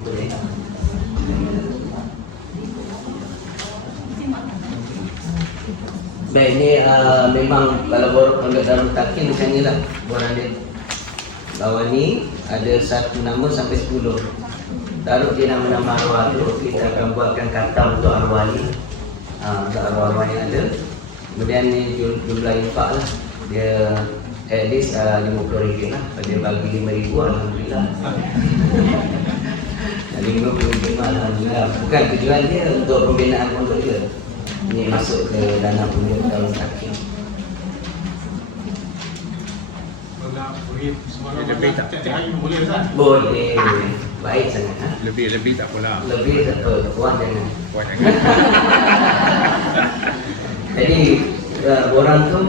Boleh. Baik, ni memang kalau Pondok Darul Takin macam ni lah borang dia. Bawah ni ada 1 nama sampai 10. Taruh dia nama-nama arwah tu, kita akan buatkan khatam untuk arwah ni. Untuk arwah-arwah yang ada. Kemudian ni jumlah infak lah. Dia at least RM50 lah. Dia bagi RM5,000, Alhamdulillah. RM50, Alhamdulillah. Bukan tujuan dia untuk pembinaan pondok dia. Ini masuk ke dana Pondok Darul Takin. Lebih tak? Tiap hari boleh Ustaz? Boleh. Baik sangat. Lebih tak apalah. Lebih tak apa, puan jangan. Puan jangan. Jadi orang tu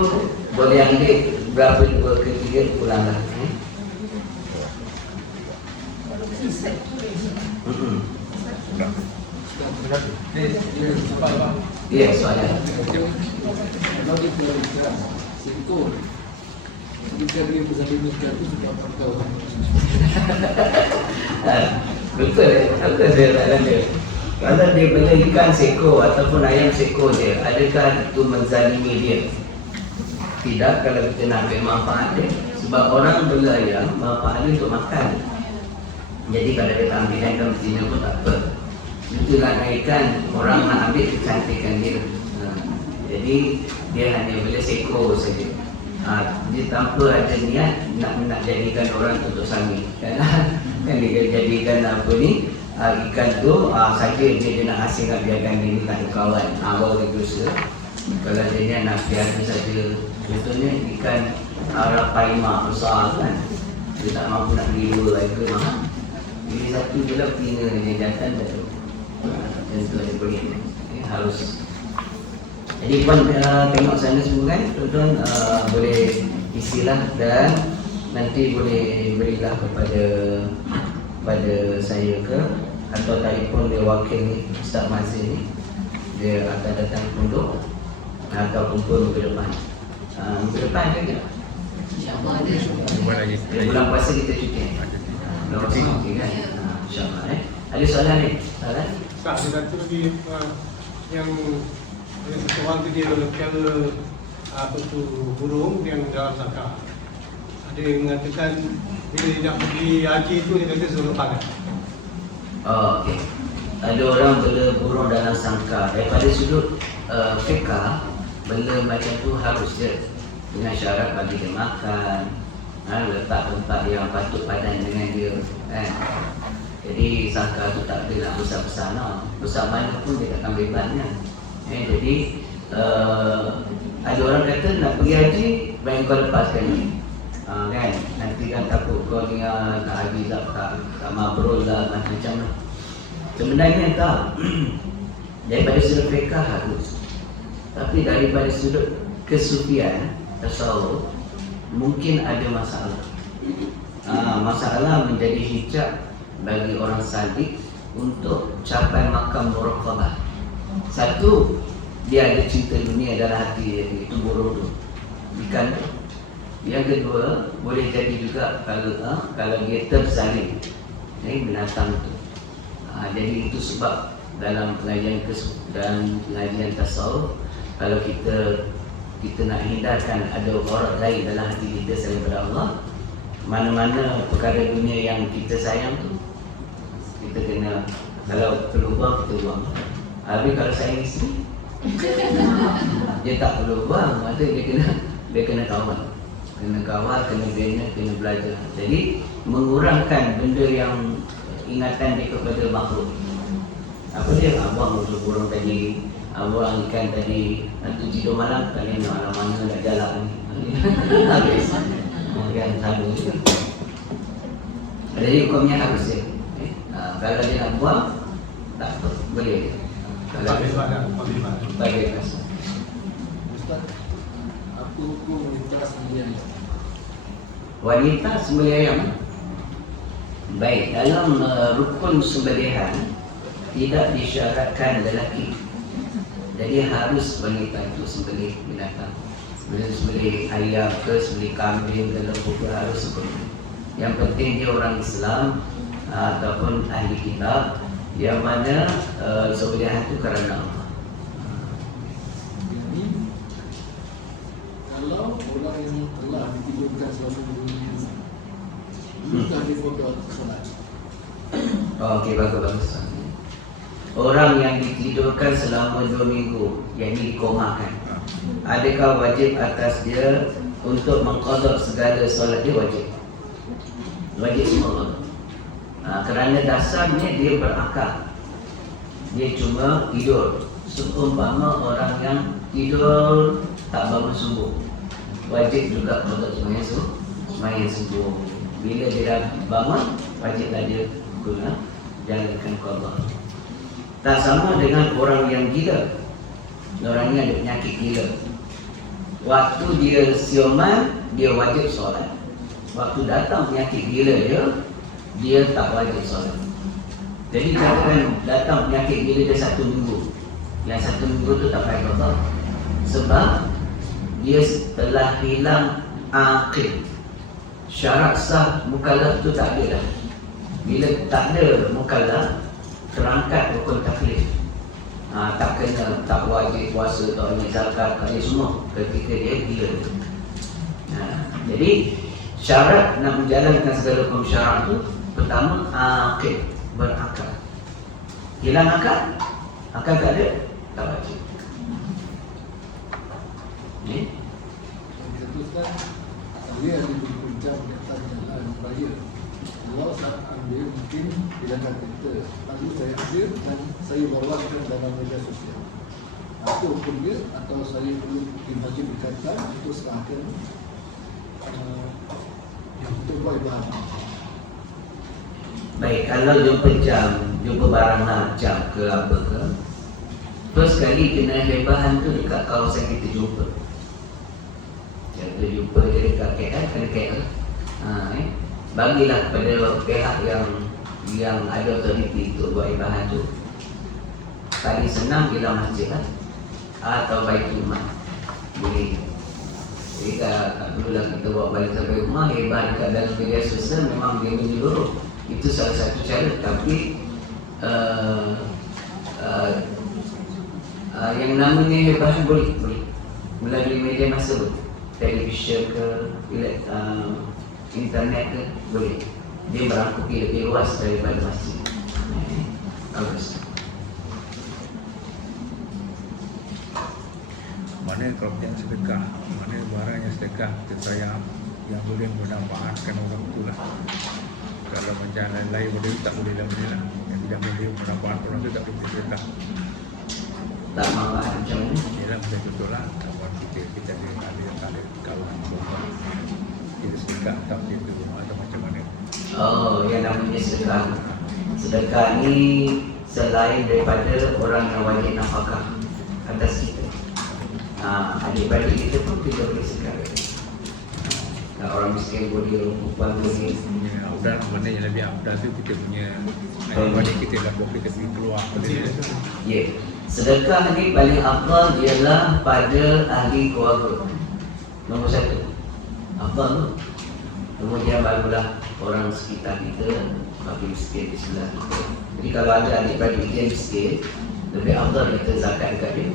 boleh ambil berapa 2 ke 3 pulang lah. Ya, soalan. Kalau dia keluar ikhlas, singkong. Jika dia bersama ikhlas itu sudah berkau. Betul saya tak ada. Kalau dia bela ikan seko ataupun ayam seko dia, adakah itu menzalimi dia? Tidak, kalau kita nak ambil manfaat dia. Sebab orang bela ayam pahala untuk makan. Jadi kalau dia tak ambil ikan betina pun tak apa. Itulah ikan orang nak ambil kecantikan dia. Jadi dia hanya bela seekor saja. Dia tanpa ada niat nak jadikan orang untuk sami. Kan dia jadikan apa ni, ikan tu saja dia nak hasilkan, biarkan dia ni tak ada kawan, baru dia dosa. Kalau dia nak biarkan saja, contohnya ikan rapaima besar kan, dia tak mampu nak beli dua harga mahal. Jadi satu je lah betina dia jantan dah tu. Tentu ada boleh harus. Jadi puan tengok sana semua kan, tuan-tuan boleh isilah dan nanti boleh berilah kepada saya ke, atau telefon dia wakil ni Ustaz Mazin ni, dia akan datang pondok atau kumpul minggu depan. Minggu depan ada ke? InsyaAllah ada. Buat lagi. Bulan puasa kita cuti. Bulan puasa cuti kan? InsyaAllah Ada soalan ni? Soalan? Tak, dia kata lagi yang seorang tu dia cara apa tu burung yang dalam zakar. Ada yang mengatakan bila dia nak pergi haji tu dia kata suruh pakai. Okey. Ada orang bela burung dalam sangkar. Daripada sudut fiqah, bela macam tu harus je, dengan syarat bagi dia makan, letak tempat yang patut padan dengan dia kan. Jadi sangkar tu tak boleh nak besar-besar lah. Besar mana pun dia takkan bebasnya. Jadi ada orang kata nak pergi haji, baik kau lepaskan ni. Kan? Nanti kan takut kau ni tak haji tak mabrur lah, macam-macam lah. Sebenarnya tak. Daripada sudut fiqah harus. Tapi daripada sudut kesufian, tasawuf, mungkin ada masalah. Masalah menjadi hijab bagi orang sadiq untuk capai makam muraqabah. Satu, dia ada cinta dunia dalam hati dia, itu burung tu, ikan tu. Yang kedua, boleh jadi juga kalau dia terzalim, binatang tu. Jadi itu sebab dalam pengajian tasawuf, kalau kita nak hindarkan ada orang lain dalam hati kita selain daripada Allah, mana-mana perkara dunia yang kita sayang tu, kita kena, kalau perlu buang, kita buang. Habis kalau sayang isteri, dia tak perlu buang, maksudnya dia kena kawal. Kena kawal, kena bina, kena belajar. Jadi mengurangkan benda yang ingatan dia kepada makhluk. Apa dia? Buang untuk burung tadi, buang ikan tadi, nanti tidur malam, kalian nak mana nak jalan ni. Habis. Kan sama juga. Jadi hukumnya harus dia. Kalau dia nak buang, tak apa, boleh. Kalau bagi masa. Ustaz, apa hukum wanita sendirian? Wanita sembelih ayam. Baik, dalam rukun sembelihan tidak disyaratkan lelaki. Jadi harus wanita itu sembelih binatang. Sembelih ayam ke, sembelih kambing, dalam buku harus sembelih. Yang penting dia orang Islam ataupun ahli kitab, yang mana sembelihan itu kerana Allah. Jadi, kalau orang yang telah ditidurkan selama 2 minggu, bukan dia bodoh solat. Okey, bagus. Orang yang ditidurkan selama 2 minggu, yang dikomakan, adakah wajib atas dia untuk mengqada segala solat dia? Wajib. Wajib semua. Kerana dasarnya dia berakal. Dia cuma tidur. Seumpama orang yang tidur tak bangun subuh, wajib juga qada sembahyang subuh. Bila dia dah bangun, wajiblah dia guna jalankan qada. Tak sama dengan orang yang gila. Orang yang ada penyakit gila. Waktu dia siuman, dia wajib solat. Waktu datang penyakit gila dia tak wajib solat. Jadi jangan datang penyakit gila dia 1 minggu. Yang 1 minggu tu tak payah qada. Sebab dia telah hilang aqil. Syarat sah mukallaf tu tak ada dah. Bila tak ada mukallaf, terangkat rukun taklif. Tak kena, tak wajib puasa, tak wajib zakat, tak wajib semua ketika dia gila. Jadi Syarat nak menjalankan segala hukum syarak tu, pertama akil, berakal. Hilang akal, akal tak ada, tak wajib. Ni? Contohkan saya ada berbincang tentang jalan raya. Allah saat ambil mungkin bilangan kita, lalu saya ambil dan saya bawakan dalam media sosial. Apa hukum dia, atau saya perlu bagi berkaitan untuk serahkan untuk buat ibadah. Baik, kalau jumpa jam, jumpa barang nak jam ke apa ke, first kali kena hebahan tu dekat kawasan kita jumpa. Kita jumpa dia dekat KL, kena KL. Bagilah kepada pihak yang ada autoriti untuk buat ibadah tu. Paling senang bila masjid lah, atau Baitul Mal. Boleh. Jadi tak perlulah kita bawa balik sampai rumah. Hebat dekat dalam media sosial memang dia menyeluruh. Itu salah satu cara. Tapi yang namanya hebat boleh melalui media masa pun, televisyen ke, internet ke, boleh. Dia merangkupi lebih luas daripada masjid. Bagus. Mana kalau yang sedekah, mana barang yang sedekah tersayang yang boleh memanfaatkan orang itu lah. Kalau macam lain-lain boleh, tak boleh lah, boleh lah. Yang tidak boleh memanfaatkan orang itu tak boleh sedekah. Tak manfaat macam mana? Ialah macam contoh lah, kawan kita ada kawan rumah, kita sedekah tak boleh di rumah atau macam mana. Oh, yang namanya sedekah. Sedekah ni selain daripada orang yang wajib nafkah atas kita. Adik-adik kita pun kita boleh sedekah. Orang miskin boleh, orang perempuan boleh. Afdal, mana yang lebih afdal tu kita punya adik-adik kita lah, buat kita pergi keluar pada dia. Ya, sedekah ni paling afdal ialah pada ahli keluarga. Nombor satu, afdal tu. Kemudian barulah orang sekitar kita, bagi miskin di sebelah kita. Jadi kalau ada adik-adik dia miskin, lebih afdal kita zakat dekat dia.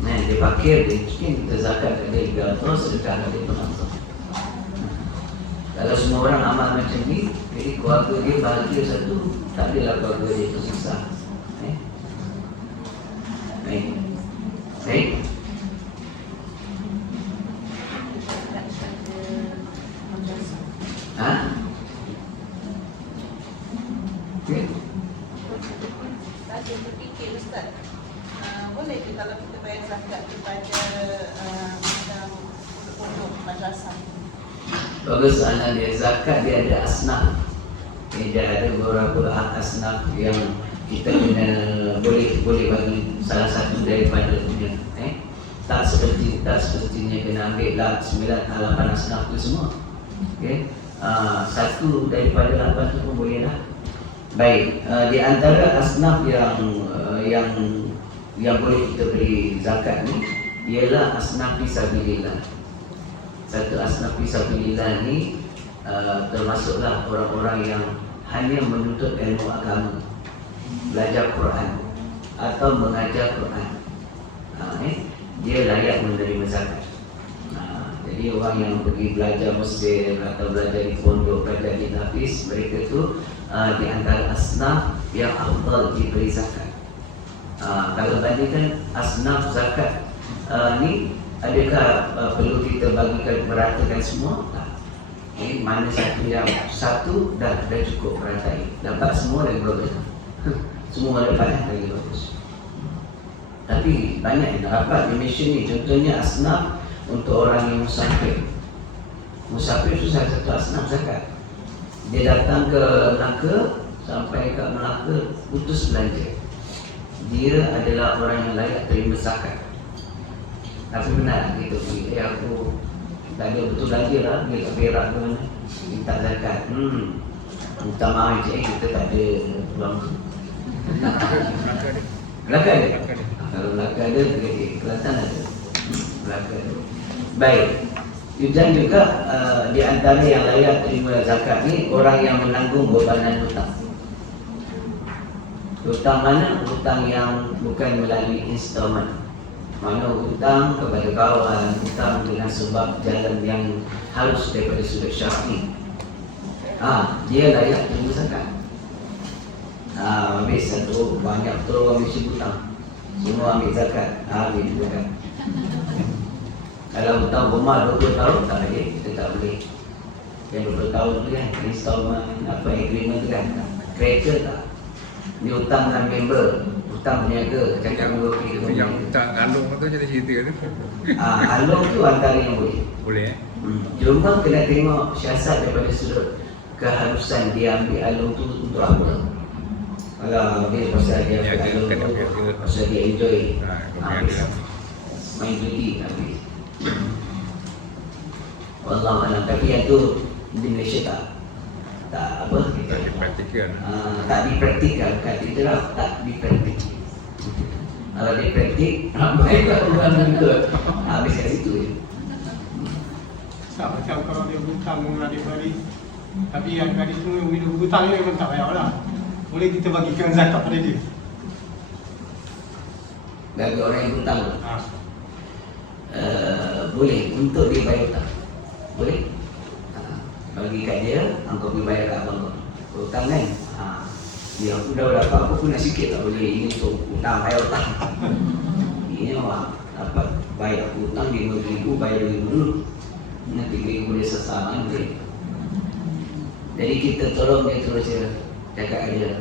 Dia fakir, dia miskin, kita zakat dekat dia juga, terus sedekah dekat dia pun afdal. Kalau semua orang amal macam ni, jadi keluarga dia bahagia satu, tak adalah keluarga dia tersusah. Baik. Baik. Okay. Saya berfikir Ustaz, boleh ke kalau kita bayar zakat kepada macam pondok madrasah? Bagus soalan dia. Zakat dia ada asnaf. Dia ada beberapa asnaf yang kita kena boleh bagi salah satu daripada punya. Tak sepertinya kena ambil lah 9-8 asnaf tu semua. Okay. Satu daripada 8 tu pun boleh lah. Baik, di antara asnaf yang boleh kita beri zakat ni ialah asnaf fisabilillah. Satu asnaf fisabilillah ni termasuklah orang-orang yang hanya menuntut ilmu agama, belajar Quran atau mengajar Quran. Dia layak menerima zakat. Jadi orang yang pergi belajar Mesir atau belajar di pondok, belajar di Hafiz, mereka tu di antara asnaf yang afdal diberi zakat. Kalau bandingkan asnaf zakat ni, adakah perlu kita bagikan meratakan semua? Tak. Mana satu yang satu dah cukup meratai. Dapat semua lagi bagus. Semua dapat lagi bagus. Tapi banyak yang dapat di Malaysia ni. Contohnya asnaf untuk orang yang musafir. Musafir itu salah satu asnaf zakat. Dia datang ke Melaka, sampai ke Melaka putus belanja. Dia adalah orang yang layak terima zakat. Tapi benar gitu, aku tak ada betul lagi lah, dia tak berak ke mana, minta zakat. Minta maaf je, kita tak ada peluang. Melaka ada? Kalau Melaka ada, Kelantan ada. Melaka ada. Baik. Dan juga di antara yang layak terima zakat ni, orang yang menanggung bebanan hutang. Hutang mana? Hutang yang bukan melalui installment. Mana hutang kepada kawan, hutang dengan sebab jalan yang halus daripada sudut syar'i. Dia layak terima zakat. Habis satu banyak tu ambil hutang. Semua ambil zakat, ambil zakat. Kalau hutang rumah 20 tahun tak boleh, kita tak boleh. Yang 20 tahun tu kan, installment apa agreement tu kan, kereta tak. Ni hutang dengan member, hutang peniaga, cakap member pergi Yang hutang alung tu jadi cerita tu. alung tu antara yang boleh. Boleh Cuma kena tengok siasat daripada sudut keharusan dia ambil alung tu untuk apa. Kalau dia pasal dia Ya, ambil dia alung kena tu, biasa. pasal dia enjoy Kemudian main judi ambil. Wallahualam, tapi yang tu di Malaysia tak apa tak dipraktikkan. tak dipraktikkan, kat iktiraf tak dipraktik. Kalau dipraktik, baiklah orang untuk habis kat situ je. Tak macam kalau dia hutang dengan adik-beradik, tapi adik-beradik tu minum hutang ni memang tak payah lah. Boleh kita bagikan zakat pada dia. Bagi orang yang hutang tu, Ha. boleh untuk dia bayar hutang. Boleh? Bagi kat dia, engkau pergi bayar kat abang kau. Hutang kan? Dia udah dapat apa pun nak sikit tak boleh. Ini untuk hutang, bayar hutang. Ini awak dapat bayar hutang 5,000, bayar 5,000 dulu. Nanti 3,000 dia sesama boleh. Jadi kita tolong dia terus je. Cakap dia,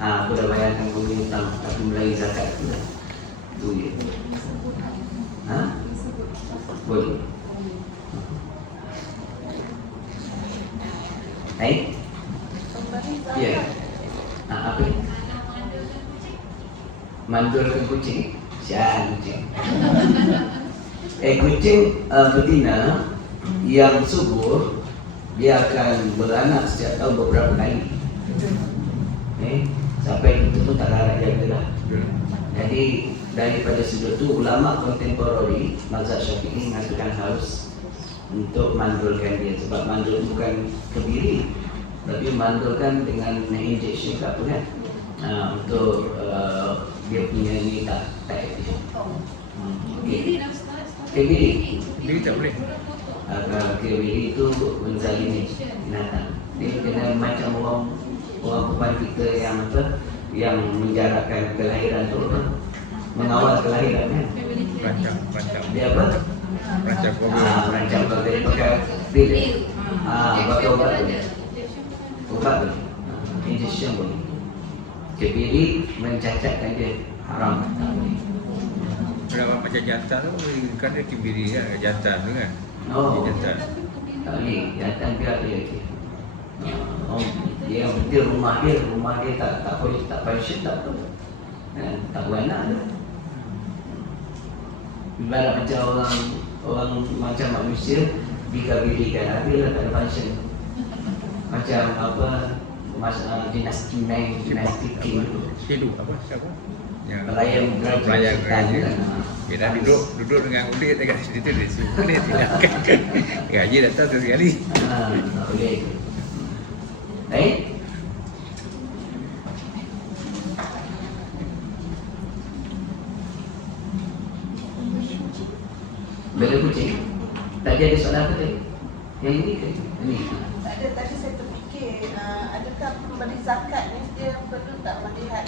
aku dah bayarkan kau punya hutang, tapi mulai zakat tu dah. Tu je. Boleh. Baik? Pemberi Ya. zakat. Apa? Mandulkan kucing. Sial kucing. Kucing betina yang subur, dia akan beranak setiap tahun beberapa kali. Sampai itu pun tak larat jaga lah. Jadi daripada sudut tu, ulama kontemporari mazhab Syafi'i mengatakan harus untuk mandulkan dia, sebab mandul bukan kebiri, tapi mandulkan dengan injection ke apa kan, untuk dia punya ni tak aktif. Okey. Kebiri, Jadi tak boleh. kebiri itu menzalimi binatang. Dia kena macam orang perempuan kita yang apa, yang menjarakkan kelahiran tu apa, mengawal kelahiran kan. Rancang. Dia apa? Rancang Merancang kalau dia pakai pil. Pakai ubat tu. Ubat tu. Injection boleh. Kebiri mencacatkan dia, haram. Tak boleh. Kalau macam jantan tu, kan dia kibiri kan, jantan tu kan. Oh, Jantan. tak boleh. Jantan biar dia je. Dia rumah dia tak boleh, tak passion, tak apa. Tak beranak dia. Ibarat macam orang macam manusia dikabirikan, adalah tak ada function. Macam apa, dinasti king tu. Silu apa? Siapa? Yang Pelayan pelayan kerajaan. kerajaan. Kita duduk dengan ulit dekat situ dia simpan dia tindakan. Gaji datang tu sekali. Tak boleh. Baik. Bela kucing. Tadi ada soalan apa tadi? Yang ini ke? Ini. Tak ada, tadi saya terfikir, adakah pemberi zakat ni dia perlu tak melihat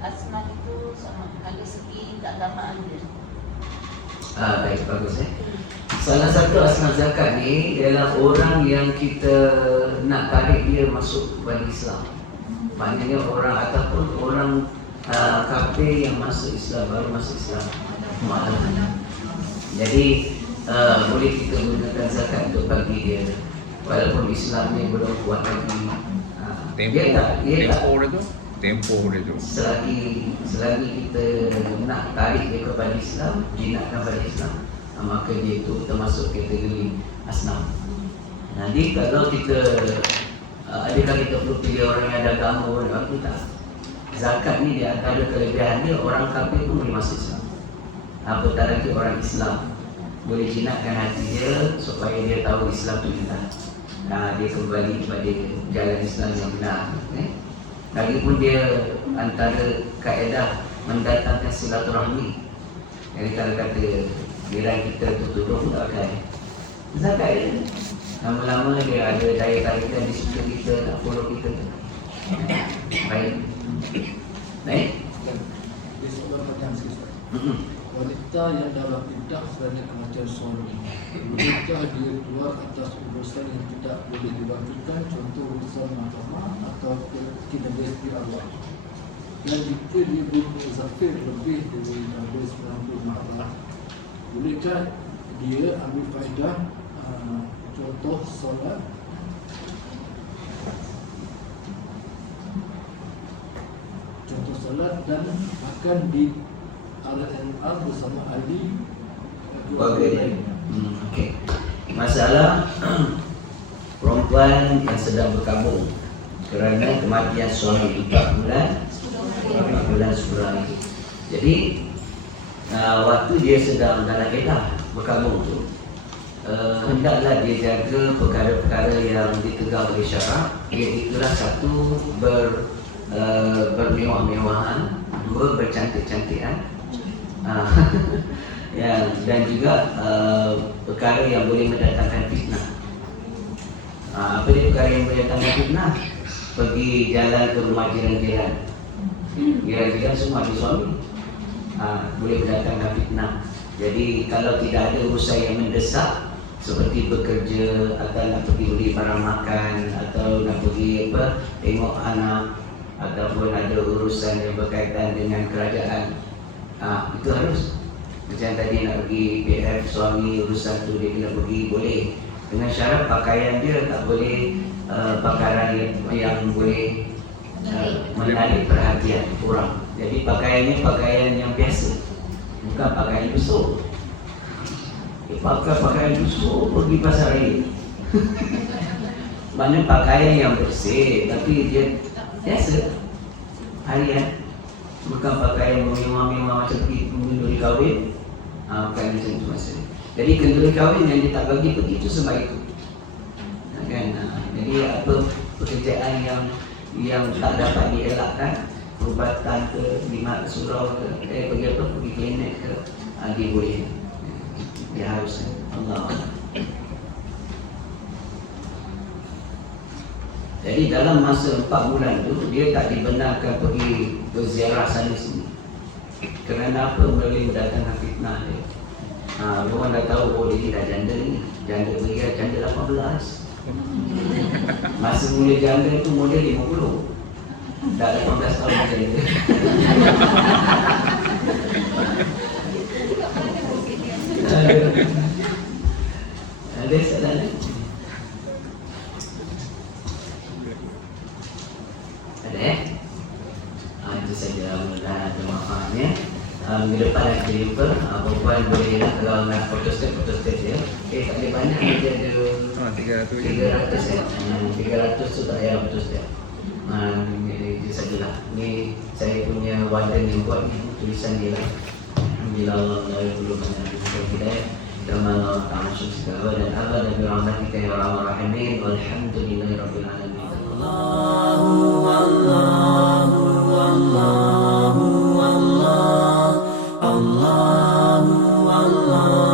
asnaf itu ada segi keagamaan dia? Baik, bagus. Salah satu asnaf zakat ni ialah orang yang kita nak tarik dia masuk kepada Islam. Maknanya orang ataupun orang kafir yang masuk Islam, baru masuk Islam. Jadi boleh kita gunakan zakat untuk bagi dia, walaupun Islam ni belum kuat lagi. Tempoh dia tu. Selagi kita nak tarik dia kepada Islam, jinakkan kepada Islam, maka dia itu termasuk kategori asnaf. Jadi kalau kita adakah kita perlu pilih orang yang ada agama, aku tak. Zakat ni dia antara kelebihan dia, orang kafir pun boleh masuk Islam. Apatah lagi orang Islam boleh jinakkan hati dia supaya dia tahu Islam tu benar. Dia kembali kepada jalan Islam yang benar. Lagipun dia antara kaedah mendatangkan silaturahmi. Jadi kalau kata jiran kita tu tolong tak pakai zakat je. Lama-lama dia ada daya tarikan di situ, kita nak follow kita tu. Baik. Baik. Dan di sebuah pertanyaan sikit. Wanita yang dalam iddah kerana kematian suami, bolehkah dia keluar atas urusan yang tidak boleh dilakukan, contoh urusan mahkamah atau kinabesti arwah? Dan jika dia berzafir lebih dari 90 marah, bolehkah dia ambil faedah contoh solat dan akan di RNR bersama ahli keluarga dia. Okey. Masalah perempuan yang sedang berkabung kerana kematian suami 4 bulan 10 hari. Jadi waktu dia sedang dalam iddah berkabung tu, hendaklah dia jaga perkara-perkara yang ditegak oleh syarak, iaitulah satu bermewah-mewahan, dua bercantik-cantikan, ya, dan juga perkara yang boleh mendatangkan fitnah. Apa dia perkara yang mendatangkan fitnah? Pergi jalan ke rumah jiran-jiran, jiran-jiran semua ada suami, boleh mendatangkan fitnah. Jadi kalau tidak ada urusan yang mendesak seperti bekerja atau nak pergi beli barang makan atau nak pergi tengok anak ataupun ada urusan yang berkaitan dengan kerajaan, itu harus. Macam tadi nak pergi PF suami, urusan tu dia kena pergi, boleh, dengan syarat pakaian dia tak boleh pakaian yang boleh menarik perhatian orang. Jadi pakaiannya pakaian yang biasa, bukan pakaian busuk. Pakai pakaian busuk pergi pasar raya. Mana pakaian yang bersih tapi dia biasa harian, bukan pakaian mewah-mewah macam kenduri kahwin. Bukan macam itu maksudnya. Jadi kenduri kahwin yang dia tak bagi pergi itu sebab itu, kan? Jadi apa pekerjaan yang tak dapat dielakkan, perubatan ke, lima surau ke, pergi apa, pergi klinik ke, dia boleh, dia harus. Allah. Jadi dalam masa 4 bulan tu dia tak dibenarkan pergi berziarah sana sini. Kerana apa? Boleh mendatangkan fitnah dia. Orang dah tahu, oh dia ni dah janda ni, janda beria, janda 18. Masa mula janda tu model 50. Dah 18 tahun dah janda. Ada soalan? Ada? Itu saja, mudah-mudahan ada manfaatnya. Minggu depan nak jumpa, perempuan boleh lah kalau nak photostat dia. Tak ada banyak, dia ada 300 ya. 300 tu tak payah photostat. Itu sajalah. Ni saya punya warden yang buat ni, tulisan dia lah. Alhamdulillah, Allah belum menyebutkan hidayah. Kama Allah ta'ala syukur dan Allah dan birahmatika ya Rahman Rahimin. Walhamdulillahi Rabbil Alamin. Allahu Allahu Allahu Allah Allahu Allah